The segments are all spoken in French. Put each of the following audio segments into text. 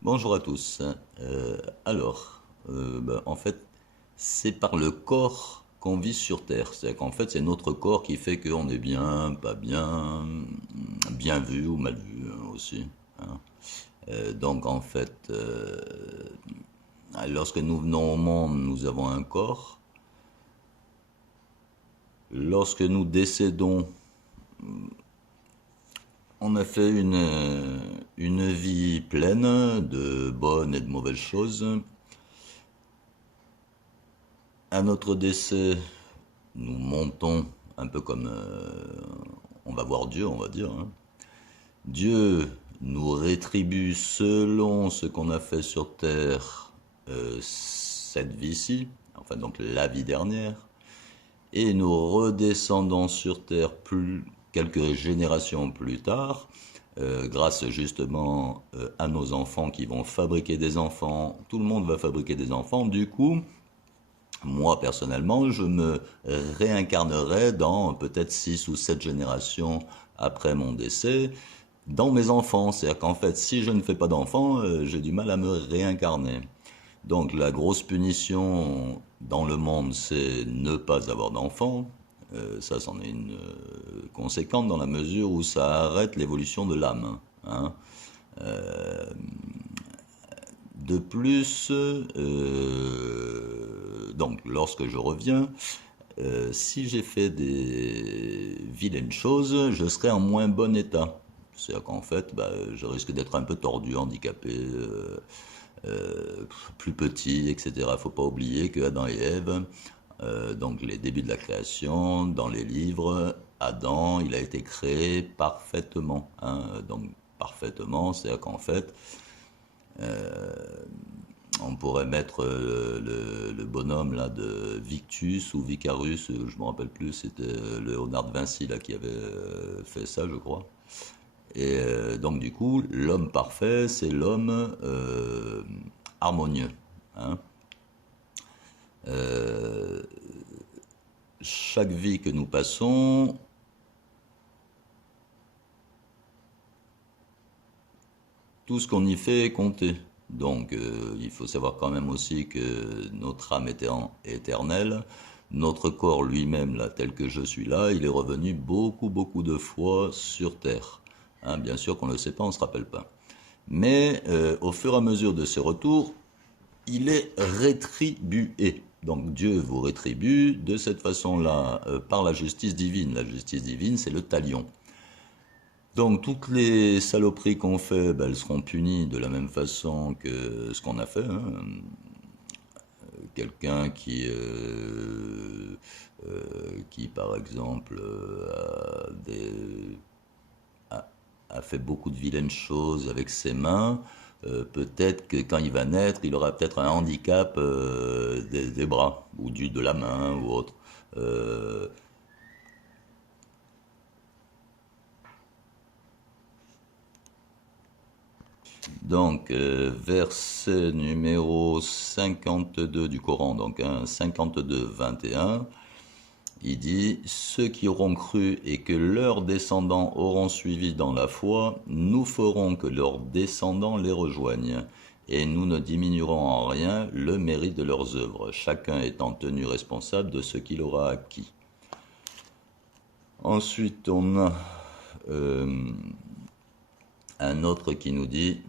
Bonjour à tous. En fait, c'est par le corps qu'on vit sur Terre. C'est-à-dire qu'en fait, c'est notre corps qui fait qu'on est bien, pas bien, bien vu ou mal vu aussi, hein. Donc en fait, lorsque nous venons au monde, nous avons un corps. Lorsque nous décédons, on a fait une vie pleine de bonnes et de mauvaises choses. À notre décès, nous montons un peu comme on va voir Dieu, on va dire, hein. Dieu nous rétribue selon ce qu'on a fait sur terre cette vie-ci, enfin donc la vie dernière, et nous redescendons sur terre quelques générations plus tard, grâce justement à nos enfants qui vont fabriquer des enfants. Tout le monde va fabriquer des enfants, du coup. Moi, personnellement, je me réincarnerai dans peut-être 6 ou 7 générations après mon décès dans mes enfants. C'est-à-dire qu'en fait, si je ne fais pas d'enfants, j'ai du mal à me réincarner. Donc la grosse punition dans le monde, c'est ne pas avoir d'enfants. Ça, c'en est une conséquente dans la mesure où ça arrête l'évolution de l'âme, hein. De plus, donc lorsque je reviens, si j'ai fait des vilaines choses, je serai en moins bon état. C'est-à-dire qu'en fait, bah, je risque d'être un peu tordu, handicapé, plus petit, etc. Faut pas oublier que Adam et Ève, donc les débuts de la création, dans les livres, Adam, il a été créé parfaitement, hein. Donc parfaitement, c'est-à-dire qu'en fait, on pourrait mettre le bonhomme là de Victus ou Vicarus, je me rappelle plus, c'était Léonard de Vinci là qui avait fait ça, je crois. Et donc du coup, l'homme parfait, c'est l'homme harmonieux, hein. Euh, Chaque vie que nous passons, tout ce qu'on y fait est compté. Donc il faut savoir quand même aussi que notre âme étant éternelle, notre corps lui-même, là, tel que je suis là, il est revenu beaucoup, beaucoup de fois sur Terre, hein. Bien sûr qu'on ne le sait pas, on ne se rappelle pas. Mais au fur et à mesure de ses retours, il est rétribué. Donc Dieu vous rétribue de cette façon-là par la justice divine. La justice divine, c'est le talion. Donc toutes les saloperies qu'on fait, ben, elles seront punies de la même façon que ce qu'on a fait, hein. Quelqu'un qui par exemple a fait beaucoup de vilaines choses avec ses mains, peut-être que quand il va naître, il aura peut-être un handicap des bras ou de la main ou autre. Euh, Donc, verset numéro 52 du Coran, donc hein, 52, 21, il dit, ceux qui auront cru et que leurs descendants auront suivi dans la foi, nous ferons que leurs descendants les rejoignent, et nous ne diminuerons en rien le mérite de leurs œuvres, chacun étant tenu responsable de ce qu'il aura acquis. Ensuite, on a euh, un autre qui nous dit,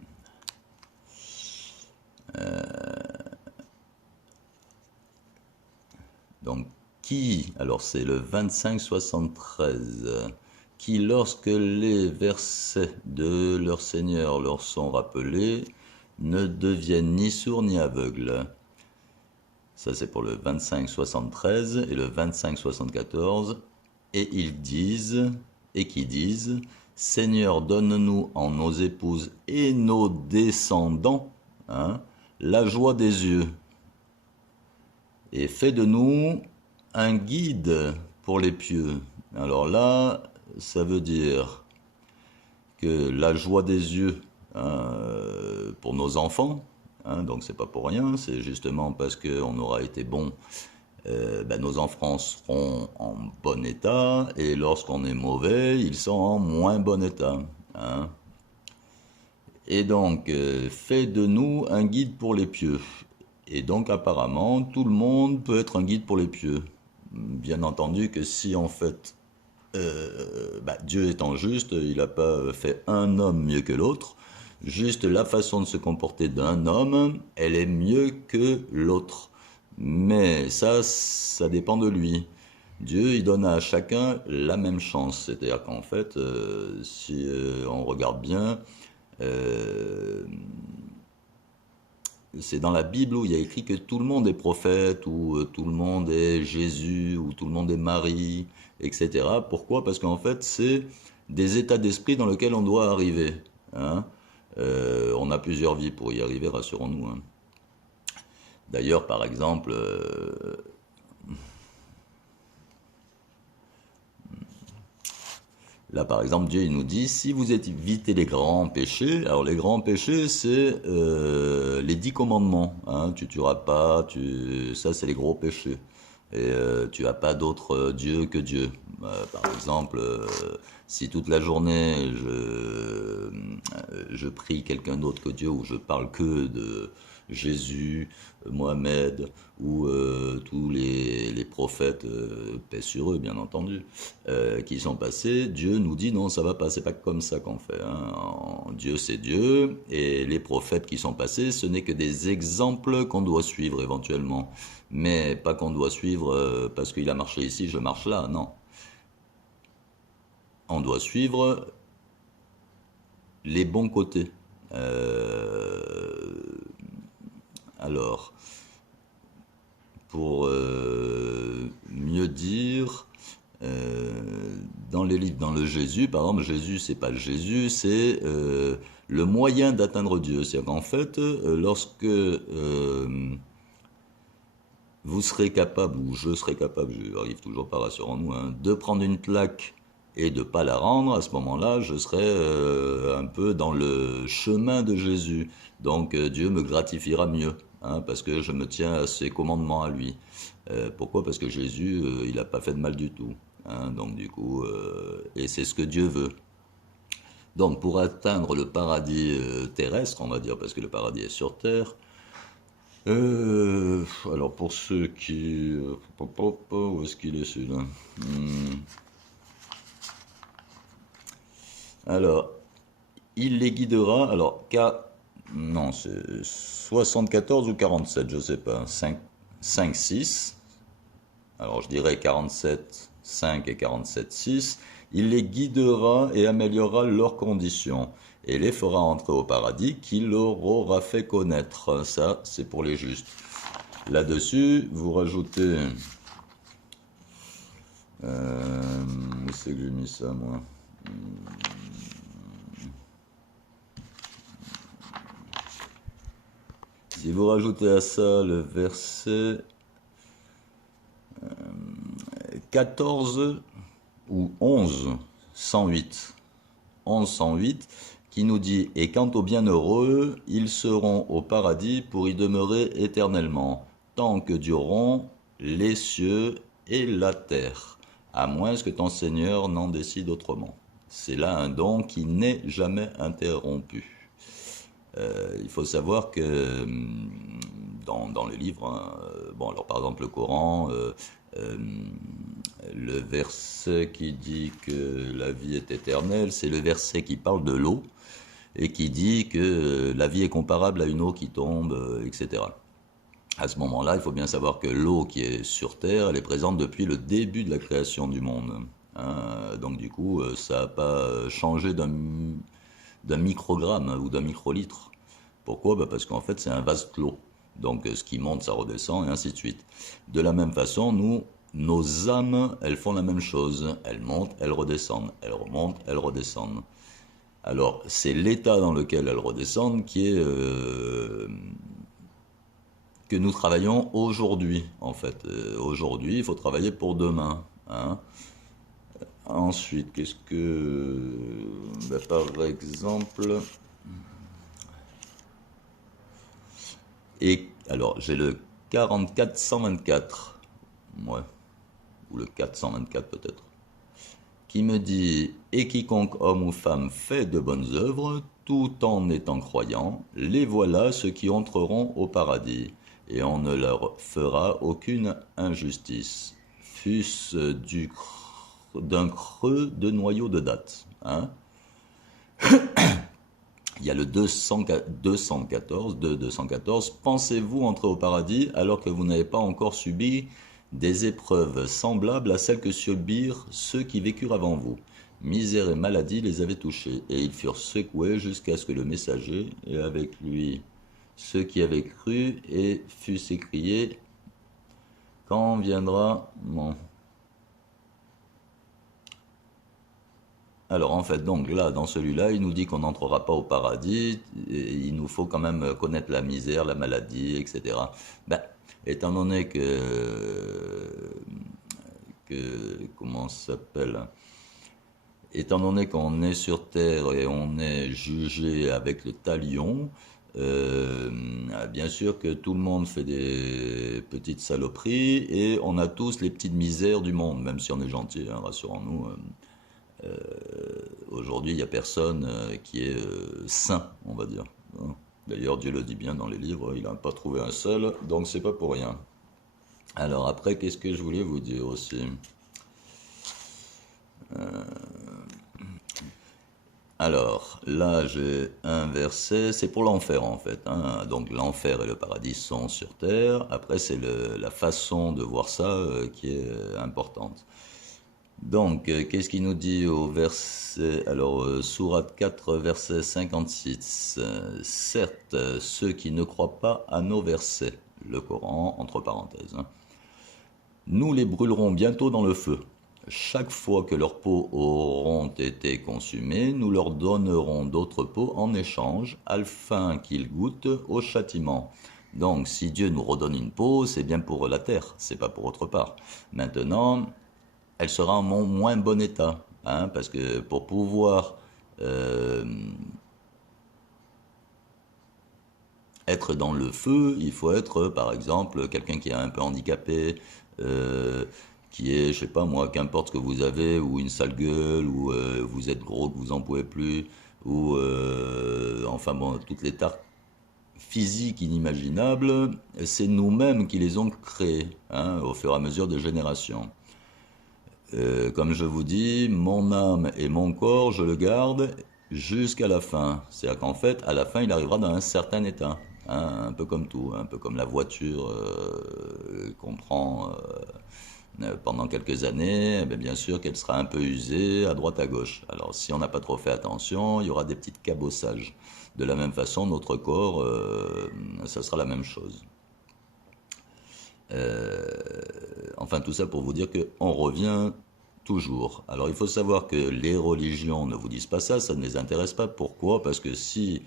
donc, alors c'est le 25-73, qui lorsque les versets de leur Seigneur leur sont rappelés, ne deviennent ni sourds ni aveugles. Ça c'est pour le 25-73 et le 25-74. Et ils disent, et qui disent, Seigneur, donne-nous en nos épouses et nos descendants, hein, la joie des yeux et fais de nous un guide pour les pieux. Alors là, ça veut dire que la joie des yeux, hein, pour nos enfants, hein, donc c'est pas pour rien, c'est justement parce qu'on aura été bon, ben, nos enfants seront en bon état, et lorsqu'on est mauvais, ils sont en moins bon état, hein. Et donc, fais de nous un guide pour les pieux. Et donc, apparemment, tout le monde peut être un guide pour les pieux. Bien entendu que si, en fait, Dieu étant juste, il n'a pas fait un homme mieux que l'autre. Juste la façon de se comporter d'un homme, elle est mieux que l'autre. Mais ça dépend de lui. Dieu, il donne à chacun la même chance. C'est-à-dire qu'en fait, si on regarde bien, euh, c'est dans la Bible où il y a écrit que tout le monde est prophète, ou tout le monde est Jésus, ou tout le monde est Marie, etc. Pourquoi? Parce qu'en fait, c'est des états d'esprit dans lesquels on doit arriver. Hein. On a plusieurs vies pour y arriver, rassurons-nous. Hein. D'ailleurs, par exemple, là, par exemple, Dieu il nous dit, si vous évitez les grands péchés, alors les grands péchés, c'est les 10 commandements. Hein, tu tueras pas, ça c'est les gros péchés. Et tu n'as pas d'autre Dieu que Dieu. Par exemple, si toute la journée je prie quelqu'un d'autre que Dieu, ou je parle que de Jésus, Mohamed, ou tous les prophètes, paix sur eux bien entendu, qui sont passés, Dieu nous dit non, ça va pas, c'est pas comme ça qu'on fait. Hein. Dieu c'est Dieu, et les prophètes qui sont passés, ce n'est que des exemples qu'on doit suivre éventuellement, mais pas qu'on doit suivre parce qu'il a marché ici, je marche là, non. On doit suivre les bons côtés. Alors, pour mieux dire, dans les livres, dans le Jésus, par exemple, Jésus, c'est pas le Jésus, c'est le moyen d'atteindre Dieu. C'est-à-dire qu'en fait, lorsque vous serez capable, ou je serai capable, je n'arrive toujours pas, rassurons-nous, hein, de prendre une claque et de pas la rendre, à ce moment-là, je serai un peu dans le chemin de Jésus. Donc Dieu me gratifiera mieux, hein, parce que je me tiens à ses commandements à lui. Pourquoi? Parce que Jésus, il n'a pas fait de mal du tout. Hein, donc du coup, et c'est ce que Dieu veut. Donc pour atteindre le paradis terrestre, on va dire, parce que le paradis est sur terre, alors pour ceux qui... où est-ce qu'il est celui-là? Alors, il les guidera, alors non, c'est 74 ou 47, je sais pas, 5 6, alors je dirais 47 5 et 47 6, il les guidera et améliorera leurs conditions, et les fera entrer au paradis qu'il leur aura fait connaître. Ça, c'est pour les justes. Là-dessus, vous rajoutez... où c'est que j'ai mis ça, moi? Si vous rajoutez à ça le verset 14 ou 11, 108, 11, 108, qui nous dit « Et quant aux bienheureux, ils seront au paradis pour y demeurer éternellement, tant que dureront les cieux et la terre, à moins que ton Seigneur n'en décide autrement. » C'est là un don qui n'est jamais interrompu. Il faut savoir que dans les livres, hein, bon, alors par exemple le Coran, euh, le verset qui dit que la vie est éternelle, c'est le verset qui parle de l'eau et qui dit que la vie est comparable à une eau qui tombe, etc. À ce moment-là, il faut bien savoir que l'eau qui est sur Terre, elle est présente depuis le début de la création du monde. Hein, donc du coup, ça n'a pas changé d'un microgramme ou d'un microlitre. Pourquoi? Parce qu'en fait, c'est un vase clos. Donc ce qui monte, ça redescend, et ainsi de suite. De la même façon, nos âmes, elles font la même chose. Elles montent, elles redescendent. Elles remontent, elles redescendent. Alors, c'est l'état dans lequel elles redescendent qui est... que nous travaillons aujourd'hui, en fait. Aujourd'hui, il faut travailler pour demain. Hein. Ensuite, qu'est-ce que... par exemple... Et alors, j'ai le 44-124, ouais, ou le 424 peut-être, qui me dit « Et quiconque homme ou femme fait de bonnes œuvres, tout en étant croyants, les voilà ceux qui entreront au paradis, et on ne leur fera aucune injustice, fût-ce d'un creux de noyau de date. Hein. Il y a le 214. Pensez-vous entrer au paradis alors que vous n'avez pas encore subi des épreuves semblables à celles que subirent ceux qui vécurent avant vous? Misère et maladie les avaient touchés, et ils furent secoués jusqu'à ce que le messager, et avec lui ceux qui avaient cru, et fussent écriés, quand viendra mon... Alors en fait, donc là, dans celui-là, il nous dit qu'on n'entrera pas au paradis, et il nous faut quand même connaître la misère, la maladie, etc. Ben, étant donné comment ça s'appelle? Étant donné qu'on est sur Terre et on est jugé avec le talion, bien sûr que tout le monde fait des petites saloperies et on a tous les petites misères du monde, même si on est gentil, hein, rassurons-nous. Aujourd'hui, il n'y a personne qui est saint, on va dire. D'ailleurs, Dieu le dit bien dans les livres, il n'a pas trouvé un seul, donc c'est pas pour rien. Alors après, qu'est-ce que je voulais vous dire aussi? Alors, là, j'ai un verset, c'est pour l'enfer en fait. Hein. Donc, l'enfer et le paradis sont sur terre. Après, c'est la façon de voir ça qui est importante. Donc, qu'est-ce qu'il nous dit au verset... Alors, sourate 4, verset 56. Certes, ceux qui ne croient pas à nos versets, le Coran, entre parenthèses, hein, nous les brûlerons bientôt dans le feu. Chaque fois que leurs peaux auront été consumées, nous leur donnerons d'autres peaux en échange, afin qu'ils goûtent au châtiment. Donc, si Dieu nous redonne une peau, c'est bien pour la terre, c'est pas pour autre part. Maintenant, elle sera en moins bon état, hein, parce que pour pouvoir être dans le feu, il faut être, par exemple, quelqu'un qui est un peu handicapé, qui est, je sais pas moi, qu'importe ce que vous avez, ou une sale gueule, ou vous êtes gros que vous en pouvez plus, ou enfin bon, toutes les tares physiques inimaginables, c'est nous-mêmes qui les ont créées, hein, au fur et à mesure des générations. Comme je vous dis, mon âme et mon corps, je le garde jusqu'à la fin. C'est-à-dire qu'en fait, à la fin, il arrivera dans un certain état. Hein, un peu comme tout, un peu comme la voiture qu'on prend pendant quelques années, eh bien sûr qu'elle sera un peu usée à droite à gauche. Alors si on n'a pas trop fait attention, il y aura des petites cabossages. De la même façon, notre corps, ça sera la même chose. Enfin, tout ça pour vous dire qu'on revient toujours. Alors, il faut savoir que les religions ne vous disent pas ça, ça ne les intéresse pas. Pourquoi? Parce que si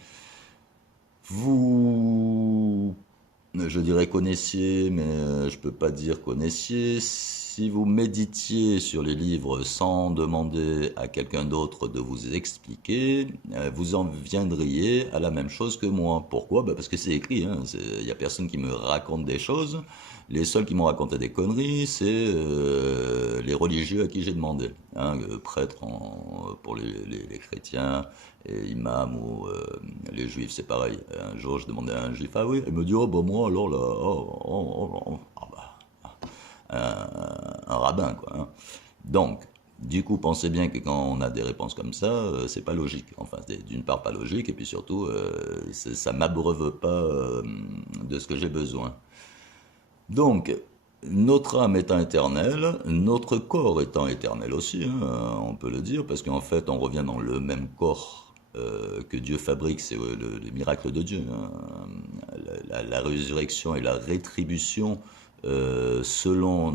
vous, je dirais connaissiez, mais je peux pas dire connaissiez, si vous méditiez sur les livres sans demander à quelqu'un d'autre de vous expliquer, vous en viendriez à la même chose que moi. Pourquoi? Parce que c'est écrit, hein. Il y a personne qui me raconte des choses. Les seuls qui m'ont raconté des conneries, c'est les religieux à qui j'ai demandé. Hein, prêtres pour les chrétiens, et imams ou les juifs, c'est pareil. Un jour, je demandais à un juif, ah oui, il me dit, oh bah moi alors là, un rabbin quoi. Hein. Donc, du coup, pensez bien que quand on a des réponses comme ça, c'est pas logique. Enfin, c'est d'une part pas logique, et puis surtout, ça m'abreuve pas de ce que j'ai besoin. Donc, notre âme étant éternelle, notre corps étant éternel aussi, hein, on peut le dire, parce qu'en fait, on revient dans le même corps que Dieu fabrique, c'est le miracle de Dieu. Hein. La résurrection et la rétribution selon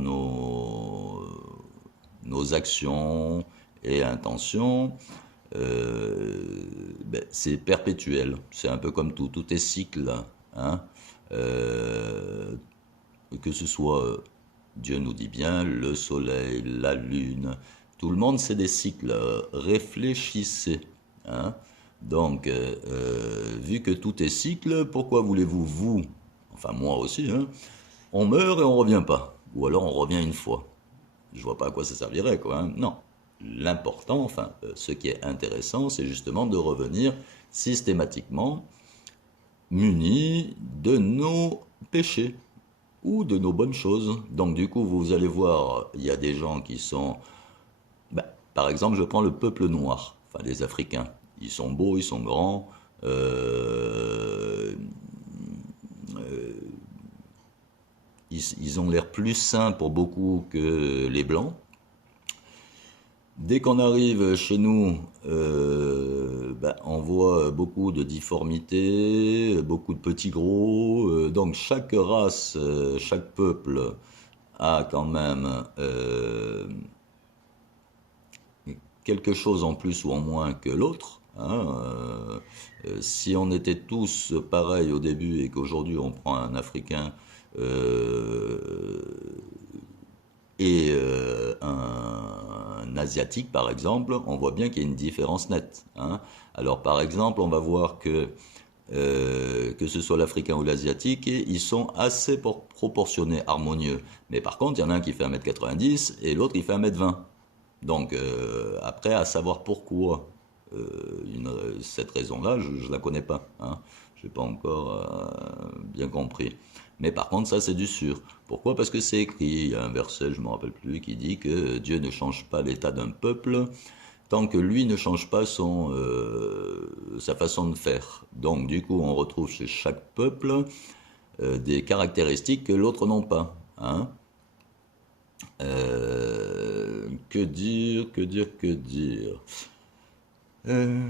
nos actions et intentions, c'est perpétuel. C'est un peu comme tout, tout est cycle. Hein. Que ce soit, Dieu nous dit bien, le soleil, la lune, tout le monde c'est des cycles. Réfléchissez. Hein. Donc, vu que tout est cycle, pourquoi voulez-vous, vous, enfin moi aussi, hein, on meurt et on revient pas. Ou alors on revient une fois. Je vois pas à quoi ça servirait, quoi. Hein. Non. l'important, enfin, ce qui est intéressant, c'est justement de revenir systématiquement munis de nos péchés ou de nos bonnes choses. Donc du coup, vous allez voir, il y a des gens qui sont, ben, par exemple, je prends le peuple noir, enfin les Africains. Ils sont beaux, ils sont grands, euh, euh, ils ont l'air plus sains pour beaucoup que les blancs. Dès qu'on arrive chez nous, ben, on voit beaucoup de difformités, beaucoup de petits gros. Donc chaque race, chaque peuple a quand même quelque chose en plus ou en moins que l'autre. Hein. Si on était tous pareils au début et qu'aujourd'hui on prend un Africain euh, et un asiatique par exemple, on voit bien qu'il y a une différence nette. Hein. Alors par exemple, on va voir que ce soit l'africain ou l'asiatique, ils sont assez proportionnés, harmonieux. Mais par contre, il y en a un qui fait 1,90 m et l'autre il fait 1,20 m. Donc après, à savoir pourquoi cette raison-là, je ne la connais pas. Hein. Je n'ai pas encore bien compris. Mais par contre, ça c'est du sûr. Pourquoi? Parce que c'est écrit, il y a un verset, je ne me rappelle plus, qui dit que Dieu ne change pas l'état d'un peuple tant que lui ne change pas sa façon de faire. Donc du coup, on retrouve chez chaque peuple des caractéristiques que l'autre n'ont pas. Hein. Que dire, que dire, que dire. Euh,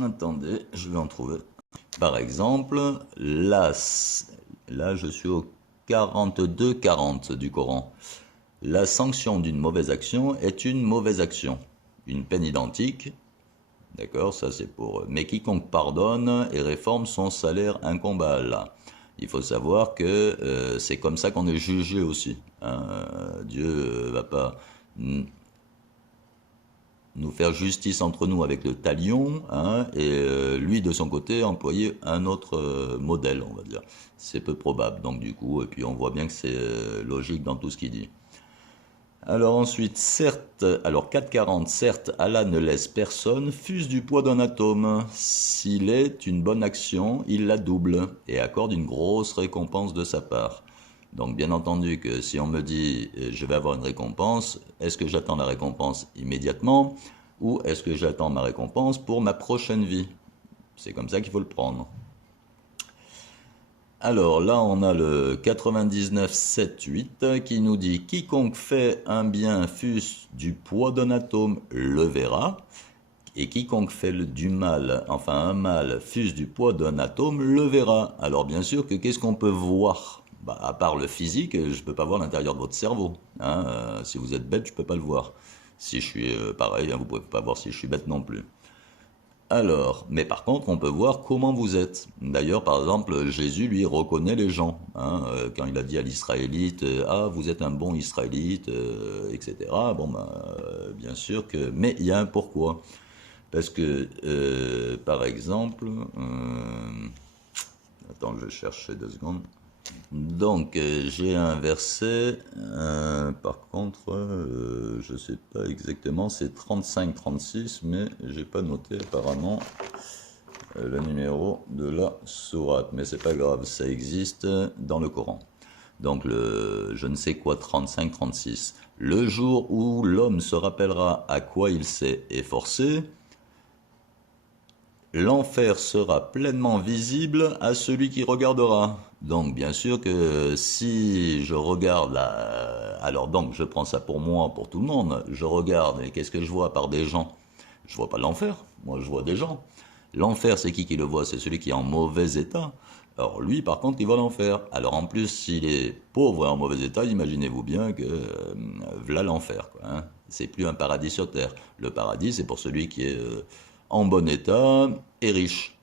Attendez, je vais en trouver. Par exemple, là je suis au 42-40 du Coran. La sanction d'une mauvaise action est une mauvaise action. Une peine identique, d'accord, ça c'est pour... Mais quiconque pardonne et réforme, son salaire incombe à Allah. Il faut savoir que c'est comme ça qu'on est jugé aussi. Hein. Dieu va pas nous faire justice entre nous avec le talion, hein, et lui de son côté employer un autre modèle, on va dire. C'est peu probable, donc du coup, et puis on voit bien que c'est logique dans tout ce qu'il dit. Alors ensuite, certes, alors 4,40, certes, Allah ne laisse personne, fût-ce du poids d'un atome. S'il est une bonne action, il la double et accorde une grosse récompense de sa part. Donc bien entendu que si on me dit je vais avoir une récompense, est-ce que j'attends la récompense immédiatement ou est-ce que j'attends ma récompense pour ma prochaine vie? C'est comme ça qu'il faut le prendre. Alors là, on a le 99,7,8 qui nous dit quiconque fait un bien fût-ce du poids d'un atome le verra, et quiconque fait du mal, enfin un mal fût-ce du poids d'un atome le verra. Alors bien sûr que qu'est-ce qu'on peut voir? Bah, à part le physique, je ne peux pas voir l'intérieur de votre cerveau. Hein. Si vous êtes bête, je ne peux pas le voir. Si je suis pareil, hein, vous ne pouvez pas voir si je suis bête non plus. Alors, mais par contre, on peut voir comment vous êtes. D'ailleurs, par exemple, Jésus, lui, reconnaît les gens. Hein, quand il a dit à l'Israélite, ah, vous êtes un bon Israélite, etc. Bon, ben, bien sûr que... Mais il y a un pourquoi. Parce que, par exemple... attends, je vais chercher 2 secondes. Donc, j'ai un verset, par contre, je sais pas exactement, c'est 35-36, mais j'ai pas noté apparemment le numéro de la sourate, mais c'est pas grave, ça existe dans le Coran. Donc, le je ne sais quoi 35-36. Le jour où l'homme se rappellera à quoi il s'est efforcé, l'enfer sera pleinement visible à celui qui regardera. Donc bien sûr que si je regarde là, alors donc je prends ça pour moi, pour tout le monde, je regarde et qu'est-ce que je vois par des gens? Je vois pas l'enfer, moi je vois des gens. L'enfer c'est qui le voit? C'est celui qui est en mauvais état. Alors lui par contre il voit l'enfer. Alors en plus s'il est pauvre et en mauvais état, imaginez-vous bien que voilà l'enfer, quoi. Hein. C'est plus un paradis sur terre. Le paradis c'est pour celui qui est en bon état et riche.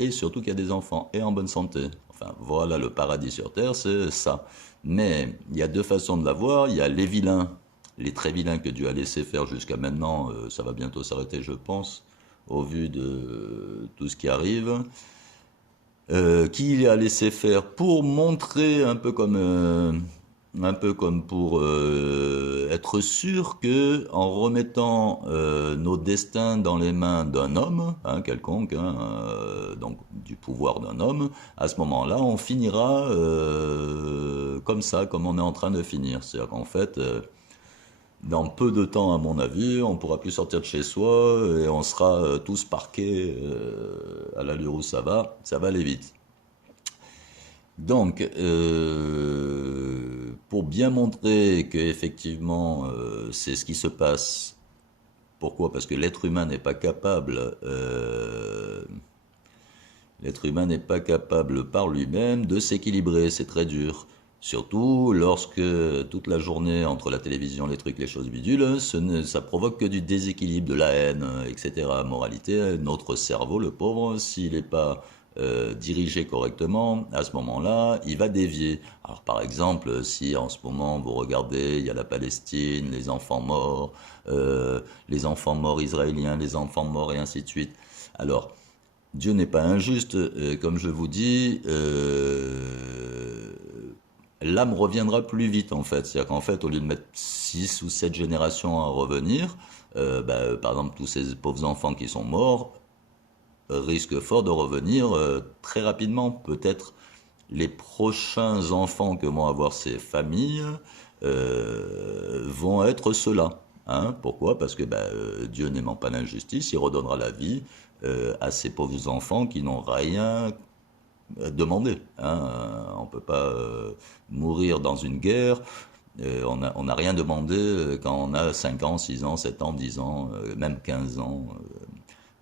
Et surtout qu'il y a des enfants et en bonne santé. Enfin, voilà, le paradis sur terre, c'est ça. Mais il y a 2 façons de l'avoir. Il y a les vilains, les très vilains que Dieu a laissé faire jusqu'à maintenant. Ça va bientôt s'arrêter, je pense, au vu de tout ce qui arrive. Qui il a laissé faire pour montrer un peu comme un peu comme pour être sûr que en remettant nos destins dans les mains d'un homme, hein, quelconque, hein, donc du pouvoir d'un homme, à ce moment-là, on finira comme ça, comme on est en train de finir. C'est-à-dire qu'en fait, dans peu de temps, à mon avis, on pourra plus sortir de chez soi et on sera tous parqués à l'allure où ça va aller vite. Donc, pour bien montrer que effectivement c'est ce qui se passe. Pourquoi? Parce que l'être humain n'est pas capable par lui-même de s'équilibrer. C'est très dur. Surtout lorsque toute la journée entre la télévision, les trucs, les choses bidules, ça provoque que du déséquilibre, de la haine, etc. Moralité, notre cerveau, le pauvre, s'il n'est pas dirigé correctement, à ce moment-là, il va dévier. Alors par exemple, si en ce moment vous regardez, il y a la Palestine, les enfants morts israéliens, les enfants morts et ainsi de suite. Alors, Dieu n'est pas injuste, comme je vous dis, l'âme reviendra plus vite en fait. C'est-à-dire qu'en fait, au lieu de mettre 6 ou 7 générations à revenir, par exemple, tous ces pauvres enfants qui sont morts risquent fort de revenir très rapidement. Peut-être les prochains enfants que vont avoir ces familles vont être ceux-là. Hein. Pourquoi? Parce que Dieu n'aimant pas l'injustice, il redonnera la vie à ces pauvres enfants qui n'ont rien demandé. Hein. On ne peut pas mourir dans une guerre. On n'a rien demandé quand on a 5 ans, 6 ans, 7 ans, 10 ans, même 15 ans.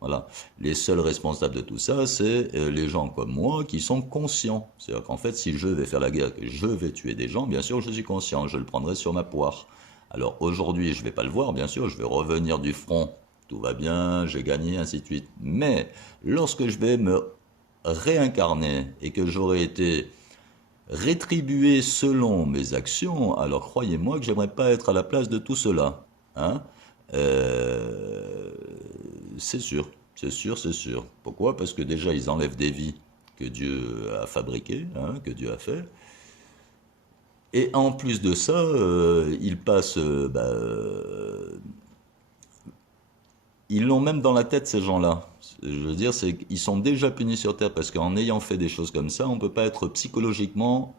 Voilà. Les seuls responsables de tout ça, c'est les gens comme moi qui sont conscients. C'est-à-dire qu'en fait, si je vais faire la guerre, que je vais tuer des gens, bien sûr, je suis conscient, je le prendrai sur ma poire. Alors aujourd'hui, je vais pas le voir, bien sûr, je vais revenir du front, tout va bien, j'ai gagné, ainsi de suite. Mais lorsque je vais me réincarner et que j'aurai été rétribué selon mes actions, alors croyez-moi que j'aimerais pas être à la place de tout cela. Hein. Euh, c'est sûr, c'est sûr, c'est sûr. Pourquoi? Parce que déjà, ils enlèvent des vies que Dieu a fabriquées, hein, que Dieu a fait. Et en plus de ça, ils passent, ils l'ont même dans la tête, ces gens-là. Je veux dire, c'est qu'ils sont déjà punis sur Terre parce qu'en ayant fait des choses comme ça, on peut pas être psychologiquement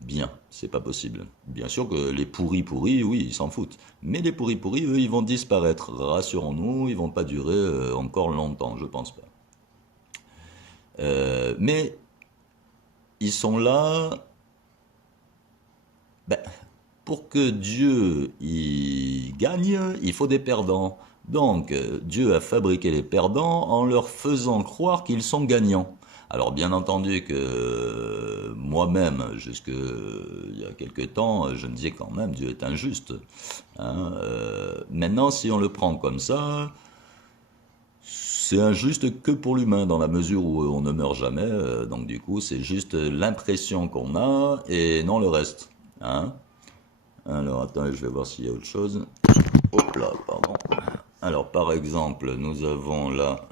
bien. C'est pas possible. Bien sûr que les pourris pourris, oui, ils s'en foutent. Mais les pourris pourris, eux, ils vont disparaître. Rassurons-nous, ils vont pas durer encore longtemps, je pense pas. Mais ils sont là, ben, pour que Dieu y gagne, il faut des perdants. Donc, Dieu a fabriqué les perdants en leur faisant croire qu'ils sont gagnants. Alors, bien entendu que moi-même, jusque il y a quelque temps, je me disais quand même, Dieu est injuste. Hein. Maintenant, si on le prend comme ça, c'est injuste que pour l'humain, dans la mesure où on ne meurt jamais. Donc, du coup, c'est juste l'impression qu'on a et non le reste. Hein. Alors, attendez, je vais voir s'il y a autre chose. Hop là, pardon. Alors, par exemple, nous avons là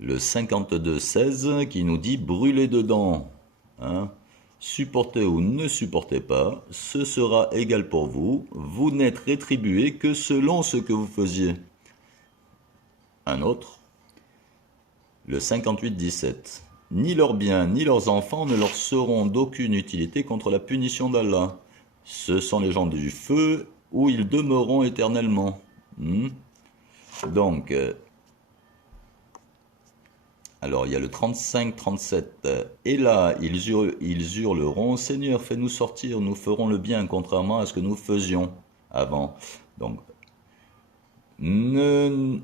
le 52-16 qui nous dit brûlez dedans. Hein. Supportez ou ne supportez pas, ce sera égal pour vous. Vous n'êtes rétribué que selon ce que vous faisiez. Un autre, le 58-17. Ni leurs biens ni leurs enfants ne leur seront d'aucune utilité contre la punition d'Allah. Ce sont les gens du feu où ils demeureront éternellement. Donc, alors il y a le 35-37. Et là, ils hurleront, Seigneur, fais-nous sortir, nous ferons le bien, contrairement à ce que nous faisions avant. Donc, ne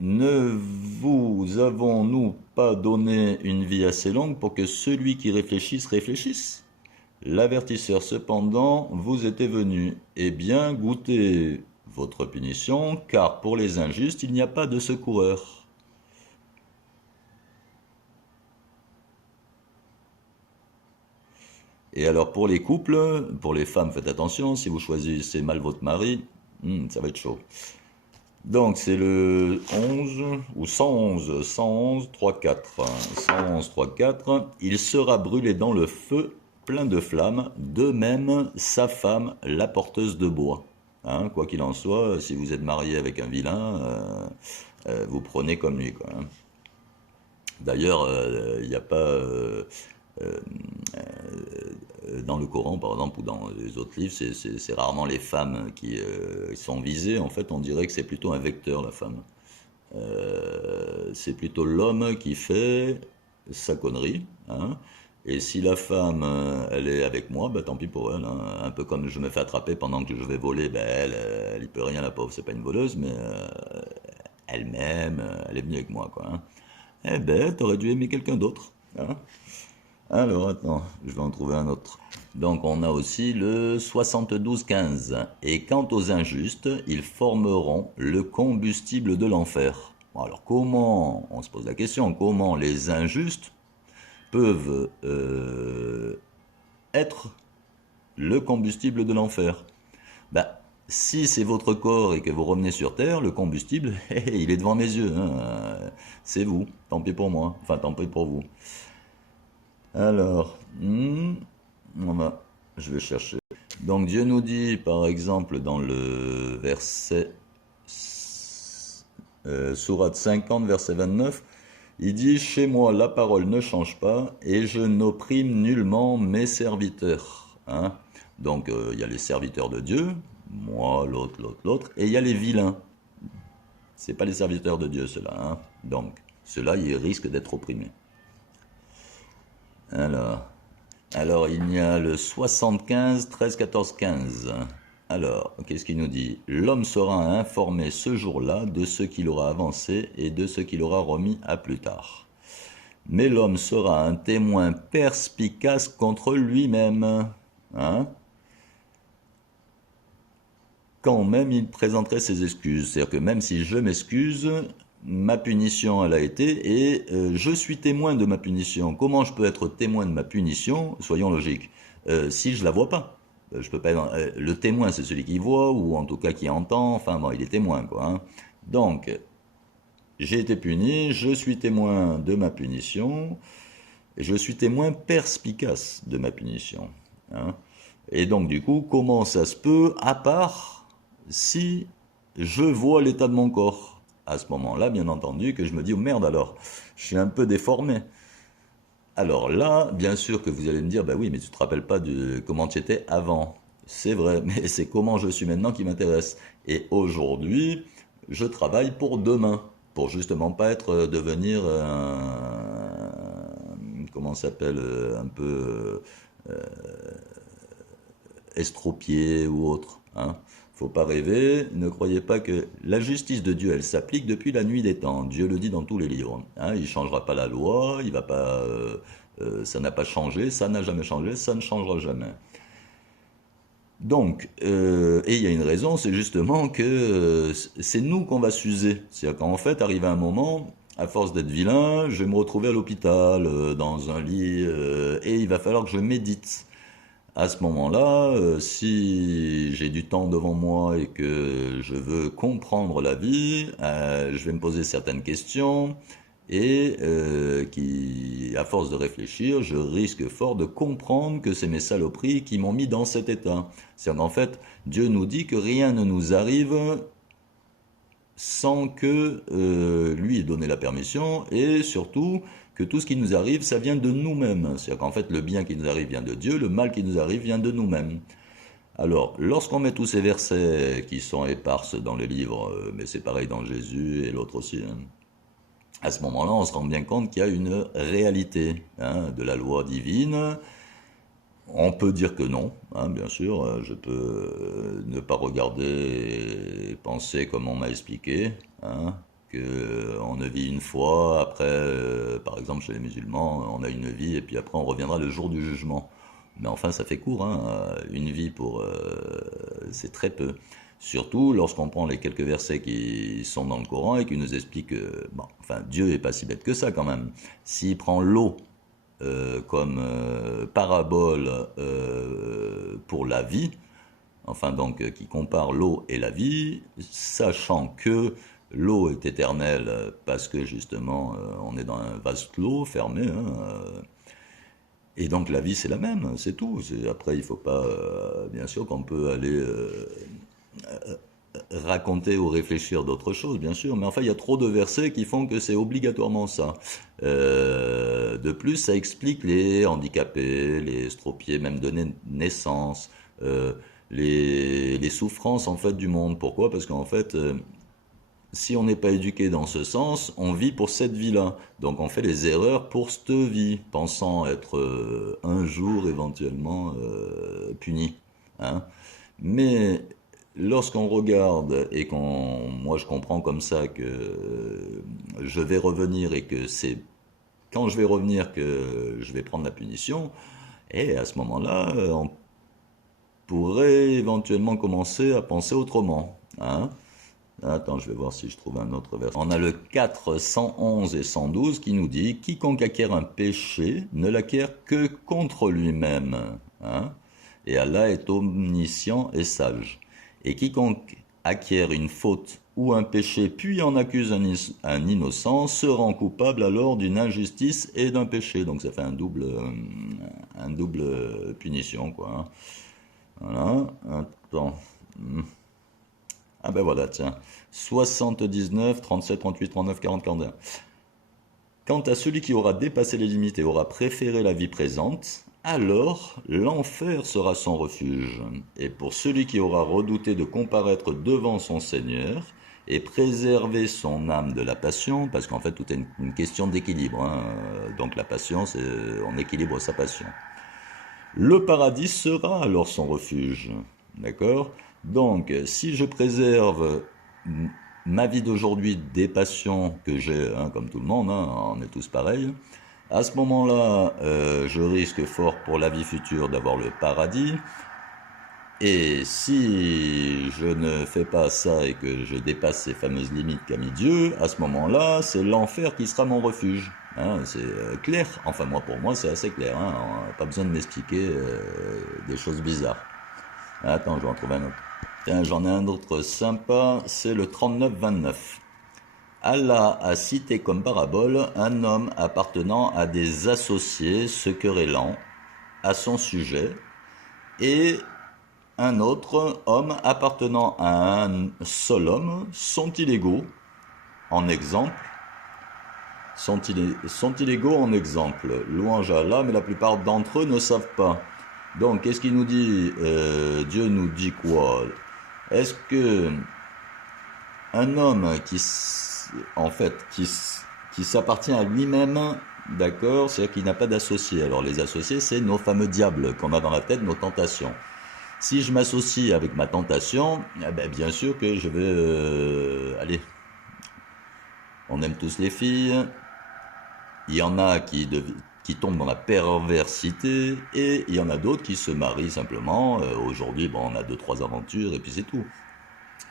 vous avons-nous pas donné une vie assez longue pour que celui qui réfléchisse réfléchisse? L'avertisseur cependant vous était venu. Eh bien, goûtez votre punition, car pour les injustes, il n'y a pas de secoureur. Et alors pour les couples, pour les femmes, faites attention, si vous choisissez mal votre mari, ça va être chaud. Donc c'est le 11 ou 111, 3-4. 111, 3-4. Il sera brûlé dans le feu plein de flammes, de même sa femme, la porteuse de bois. Hein, quoi qu'il en soit, si vous êtes marié avec un vilain, vous prenez comme lui, quoi, hein. D'ailleurs, il n'y a pas euh, dans le Coran, par exemple, ou dans les autres livres, c'est rarement les femmes qui sont visées. En fait, on dirait que c'est plutôt un vecteur, la femme. C'est plutôt l'homme qui fait sa connerie, hein. Et si la femme, elle est avec moi, bah tant pis pour elle, hein. Un peu comme je me fais attraper pendant que je vais voler, ben elle y peut rien, la pauvre, c'est pas une voleuse, mais elle m'aime, elle est venue avec moi, quoi, hein. Eh ben, t'aurais dû aimer quelqu'un d'autre, hein. Alors, attends, je vais en trouver un autre. Donc, on a aussi le 72-15. Et quant aux injustes, ils formeront le combustible de l'enfer. Bon, alors, comment, on se pose la question, comment les injustes peuvent être le combustible de l'enfer? Ben, si c'est votre corps et que vous revenez sur Terre, le combustible, il est devant mes yeux, hein. C'est vous, tant pis pour moi, enfin tant pis pour vous. Alors, je vais chercher. Donc Dieu nous dit, par exemple, dans le verset Sourate 50, verset 29, il dit, chez moi la parole ne change pas et je n'opprime nullement mes serviteurs. Hein. Donc il y a les serviteurs de Dieu, moi, l'autre, l'autre, l'autre, et il y a les vilains. C'est pas les serviteurs de Dieu, ceux-là, hein. Donc, ceux-là, ils risquent d'être opprimés. Alors, il y a le 75, 13, 14, 15. Alors, qu'est-ce qu'il nous dit? L'homme sera informé ce jour-là de ce qu'il aura avancé et de ce qu'il aura remis à plus tard. Mais l'homme sera un témoin perspicace contre lui-même. Hein? Quand même il présenterait ses excuses. C'est-à-dire que même si je m'excuse, ma punition elle a été et je suis témoin de ma punition. Comment je peux être témoin de ma punition? Soyons logiques. Si je la vois pas. Je peux pas. Le témoin c'est celui qui voit ou en tout cas qui entend. Enfin bon, il est témoin quoi, hein. Donc j'ai été puni, je suis témoin de ma punition, et je suis témoin perspicace de ma punition, hein. Et donc du coup, comment ça se peut, à part si je vois l'état de mon corps? À ce moment-là, bien entendu, que je me dis, oh merde alors, je suis un peu déformé. Alors là, bien sûr que vous allez me dire, bah oui, mais tu te rappelles pas de comment tu étais avant. C'est vrai, mais c'est comment je suis maintenant qui m'intéresse. Et aujourd'hui, je travaille pour demain, pour justement pas être, devenir comment ça s'appelle, un peu estropié ou autre, hein. Faut pas rêver, ne croyez pas que la justice de Dieu, elle s'applique depuis la nuit des temps. Dieu le dit dans tous les livres, hein. Il changera pas la loi, il va pas, ça n'a pas changé, ça n'a jamais changé, ça ne changera jamais. Donc, et il y a une raison, c'est justement que c'est nous qu'on va s'user. C'est-à-dire qu'en fait, arrive un moment, à force d'être vilain, je vais me retrouver à l'hôpital, dans un lit, et il va falloir que je médite. À ce moment-là, si j'ai du temps devant moi et que je veux comprendre la vie, je vais me poser certaines questions et à force de réfléchir, je risque fort de comprendre que c'est mes saloperies qui m'ont mis dans cet état. C'est-à-dire qu'en fait, Dieu nous dit que rien ne nous arrive sans que lui ait donné la permission et surtout que tout ce qui nous arrive, ça vient de nous-mêmes. C'est-à-dire qu'en fait, le bien qui nous arrive vient de Dieu, le mal qui nous arrive vient de nous-mêmes. Alors, lorsqu'on met tous ces versets qui sont éparses dans les livres, mais c'est pareil dans Jésus et l'autre aussi, hein, à ce moment-là, on se rend bien compte qu'il y a une réalité, hein, de la loi divine. On peut dire que non, hein, bien sûr. Je peux ne pas regarder et penser comme on m'a expliqué, hein, que on ne vit une fois, après, par exemple chez les musulmans, on a une vie et puis après on reviendra le jour du jugement. Mais enfin, ça fait court, hein, une vie pour, c'est très peu. Surtout lorsqu'on prend les quelques versets qui sont dans le Coran et qui nous expliquent que, bon, enfin, Dieu est pas si bête que ça quand même. S'il prend l'eau comme parabole pour la vie, enfin donc qui compare l'eau et la vie, sachant que l'eau est éternelle parce que justement on est dans un vase clos fermé, hein, Et donc la vie c'est la même, c'est tout. Après il faut pas, bien sûr qu'on peut aller raconter ou réfléchir d'autres choses, bien sûr, mais enfin il y a trop de versets qui font que c'est obligatoirement ça. De plus, ça explique les handicapés, les estropiés, même de naissance, les souffrances en fait du monde. Pourquoi? Parce qu'en fait, si on n'est pas éduqué dans ce sens, on vit pour cette vie-là. Donc on fait les erreurs pour cette vie, pensant être un jour éventuellement puni. Hein. Mais lorsqu'on regarde et moi je comprends comme ça que je vais revenir et que c'est quand je vais revenir que je vais prendre la punition, et à ce moment-là, on pourrait éventuellement commencer à penser autrement. Hein. Attends, je vais voir si je trouve un autre verset. On a le 4, 111 et 112 qui nous dit « Quiconque acquiert un péché ne l'acquiert que contre lui-même. Hein. Et Allah est omniscient et sage. Et quiconque acquiert une faute ou un péché, puis en accuse un innocent, se rend coupable alors d'une injustice et d'un péché. » Donc ça fait un double punition, quoi. Voilà. Attends. Ah ben voilà, tiens. 79, 37, 38, 39, 40, 41. Quant à celui qui aura dépassé les limites et aura préféré la vie présente, alors l'enfer sera son refuge. Et pour celui qui aura redouté de comparaître devant son Seigneur et préserver son âme de la passion, parce qu'en fait tout est une question d'équilibre, hein. Donc la passion, c'est on équilibre sa passion. Le paradis sera alors son refuge. D'accord? Donc, si je préserve ma vie d'aujourd'hui des passions que j'ai, hein, comme tout le monde, hein, on est tous pareils, à ce moment-là, je risque fort pour la vie future d'avoir le paradis. Et si je ne fais pas ça et que je dépasse ces fameuses limites qu'a mis Dieu, à ce moment-là, c'est l'enfer qui sera mon refuge. Hein, c'est clair. Enfin, pour moi, c'est assez clair. Hein, on n'a pas besoin de m'expliquer des choses bizarres. Attends, je vais en trouver un autre. Tiens, j'en ai un autre sympa, c'est le 39-29. Allah a cité comme parabole un homme appartenant à des associés se querellant à son sujet et un autre homme appartenant à un seul homme. Sont-ils égaux en exemple? Sont-ils égaux en exemple? Louange à Allah, mais la plupart d'entre eux ne savent pas. Donc, qu'est-ce qu'il nous dit? Dieu nous dit quoi? Est-ce que un homme qui s'appartient à lui-même, d'accord, c'est-à-dire qu'il n'a pas d'associé. Alors les associés, c'est nos fameux diables qu'on a dans la tête, nos tentations. Si je m'associe avec ma tentation, eh ben, bien sûr que je vais... allez, on aime tous les filles. Il y en a qui tombent dans la perversité et il y en a d'autres qui se marient simplement. Aujourd'hui, bon, on a 2-3 aventures et puis c'est tout.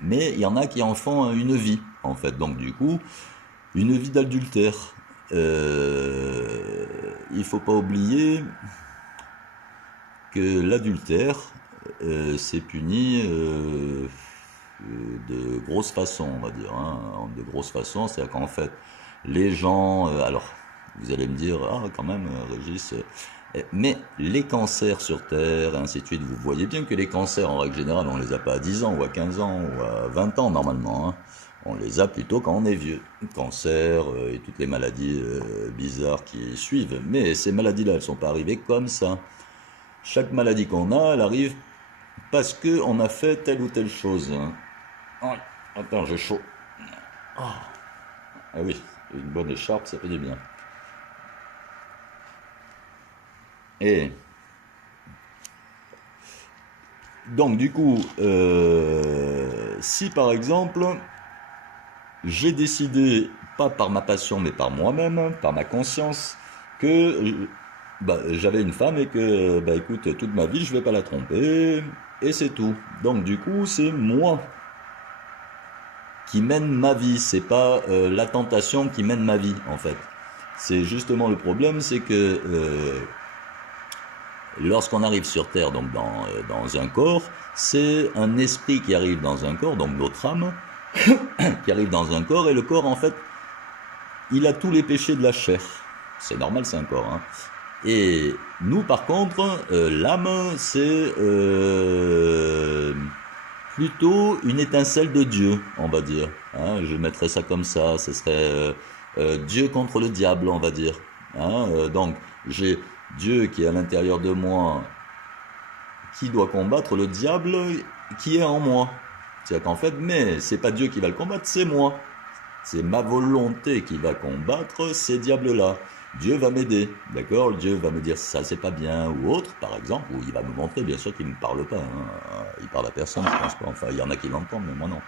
Mais il y en a qui en font une vie, en fait. Donc du coup, une vie d'adultère. Il faut pas oublier que l'adultère, c'est puni de grosse façon, on va dire. Hein. De grosse façon, c'est-à-dire qu'en fait, les gens... alors, vous allez me dire, ah quand même, Régis... mais les cancers sur Terre, et ainsi de suite, vous voyez bien que les cancers, en règle générale, on les a pas à 10 ans, ou à 15 ans, ou à 20 ans, normalement. Hein. On les a plutôt quand on est vieux. Cancer et toutes les maladies bizarres qui suivent. Mais ces maladies-là, elles sont pas arrivées comme ça. Chaque maladie qu'on a, elle arrive parce qu'on a fait telle ou telle chose. Hein. Oh, attends, j'ai chaud. Oh. Ah oui, une bonne écharpe, ça fait du bien. Et donc du coup, si par exemple, j'ai décidé, pas par ma passion mais par moi-même, par ma conscience, que j'avais une femme et que, écoute, toute ma vie je vais pas la tromper, et c'est tout. Donc du coup, c'est moi qui mène ma vie, c'est pas la tentation qui mène ma vie en fait. C'est justement le problème, c'est que lorsqu'on arrive sur Terre, donc dans un corps, c'est un esprit qui arrive dans un corps, donc notre âme, qui arrive dans un corps, et le corps, en fait, il a tous les péchés de la chair. C'est normal, c'est un corps. Hein. Et nous, par contre, l'âme, c'est plutôt une étincelle de Dieu, on va dire. Hein, je mettrais ça comme ça. Ce serait Dieu contre le diable, on va dire. Hein, donc, j'ai Dieu qui est à l'intérieur de moi, qui doit combattre le diable qui est en moi. C'est-à-dire qu'en fait, mais c'est pas Dieu qui va le combattre, c'est moi. C'est ma volonté qui va combattre ces diables-là. Dieu va m'aider, d'accord? Dieu va me dire ça c'est pas bien ou autre, par exemple, ou il va me montrer, bien sûr qu'il ne me parle pas. Hein. Il parle à personne, je pense pas. Enfin, il y en a qui l'entendent, mais moi non.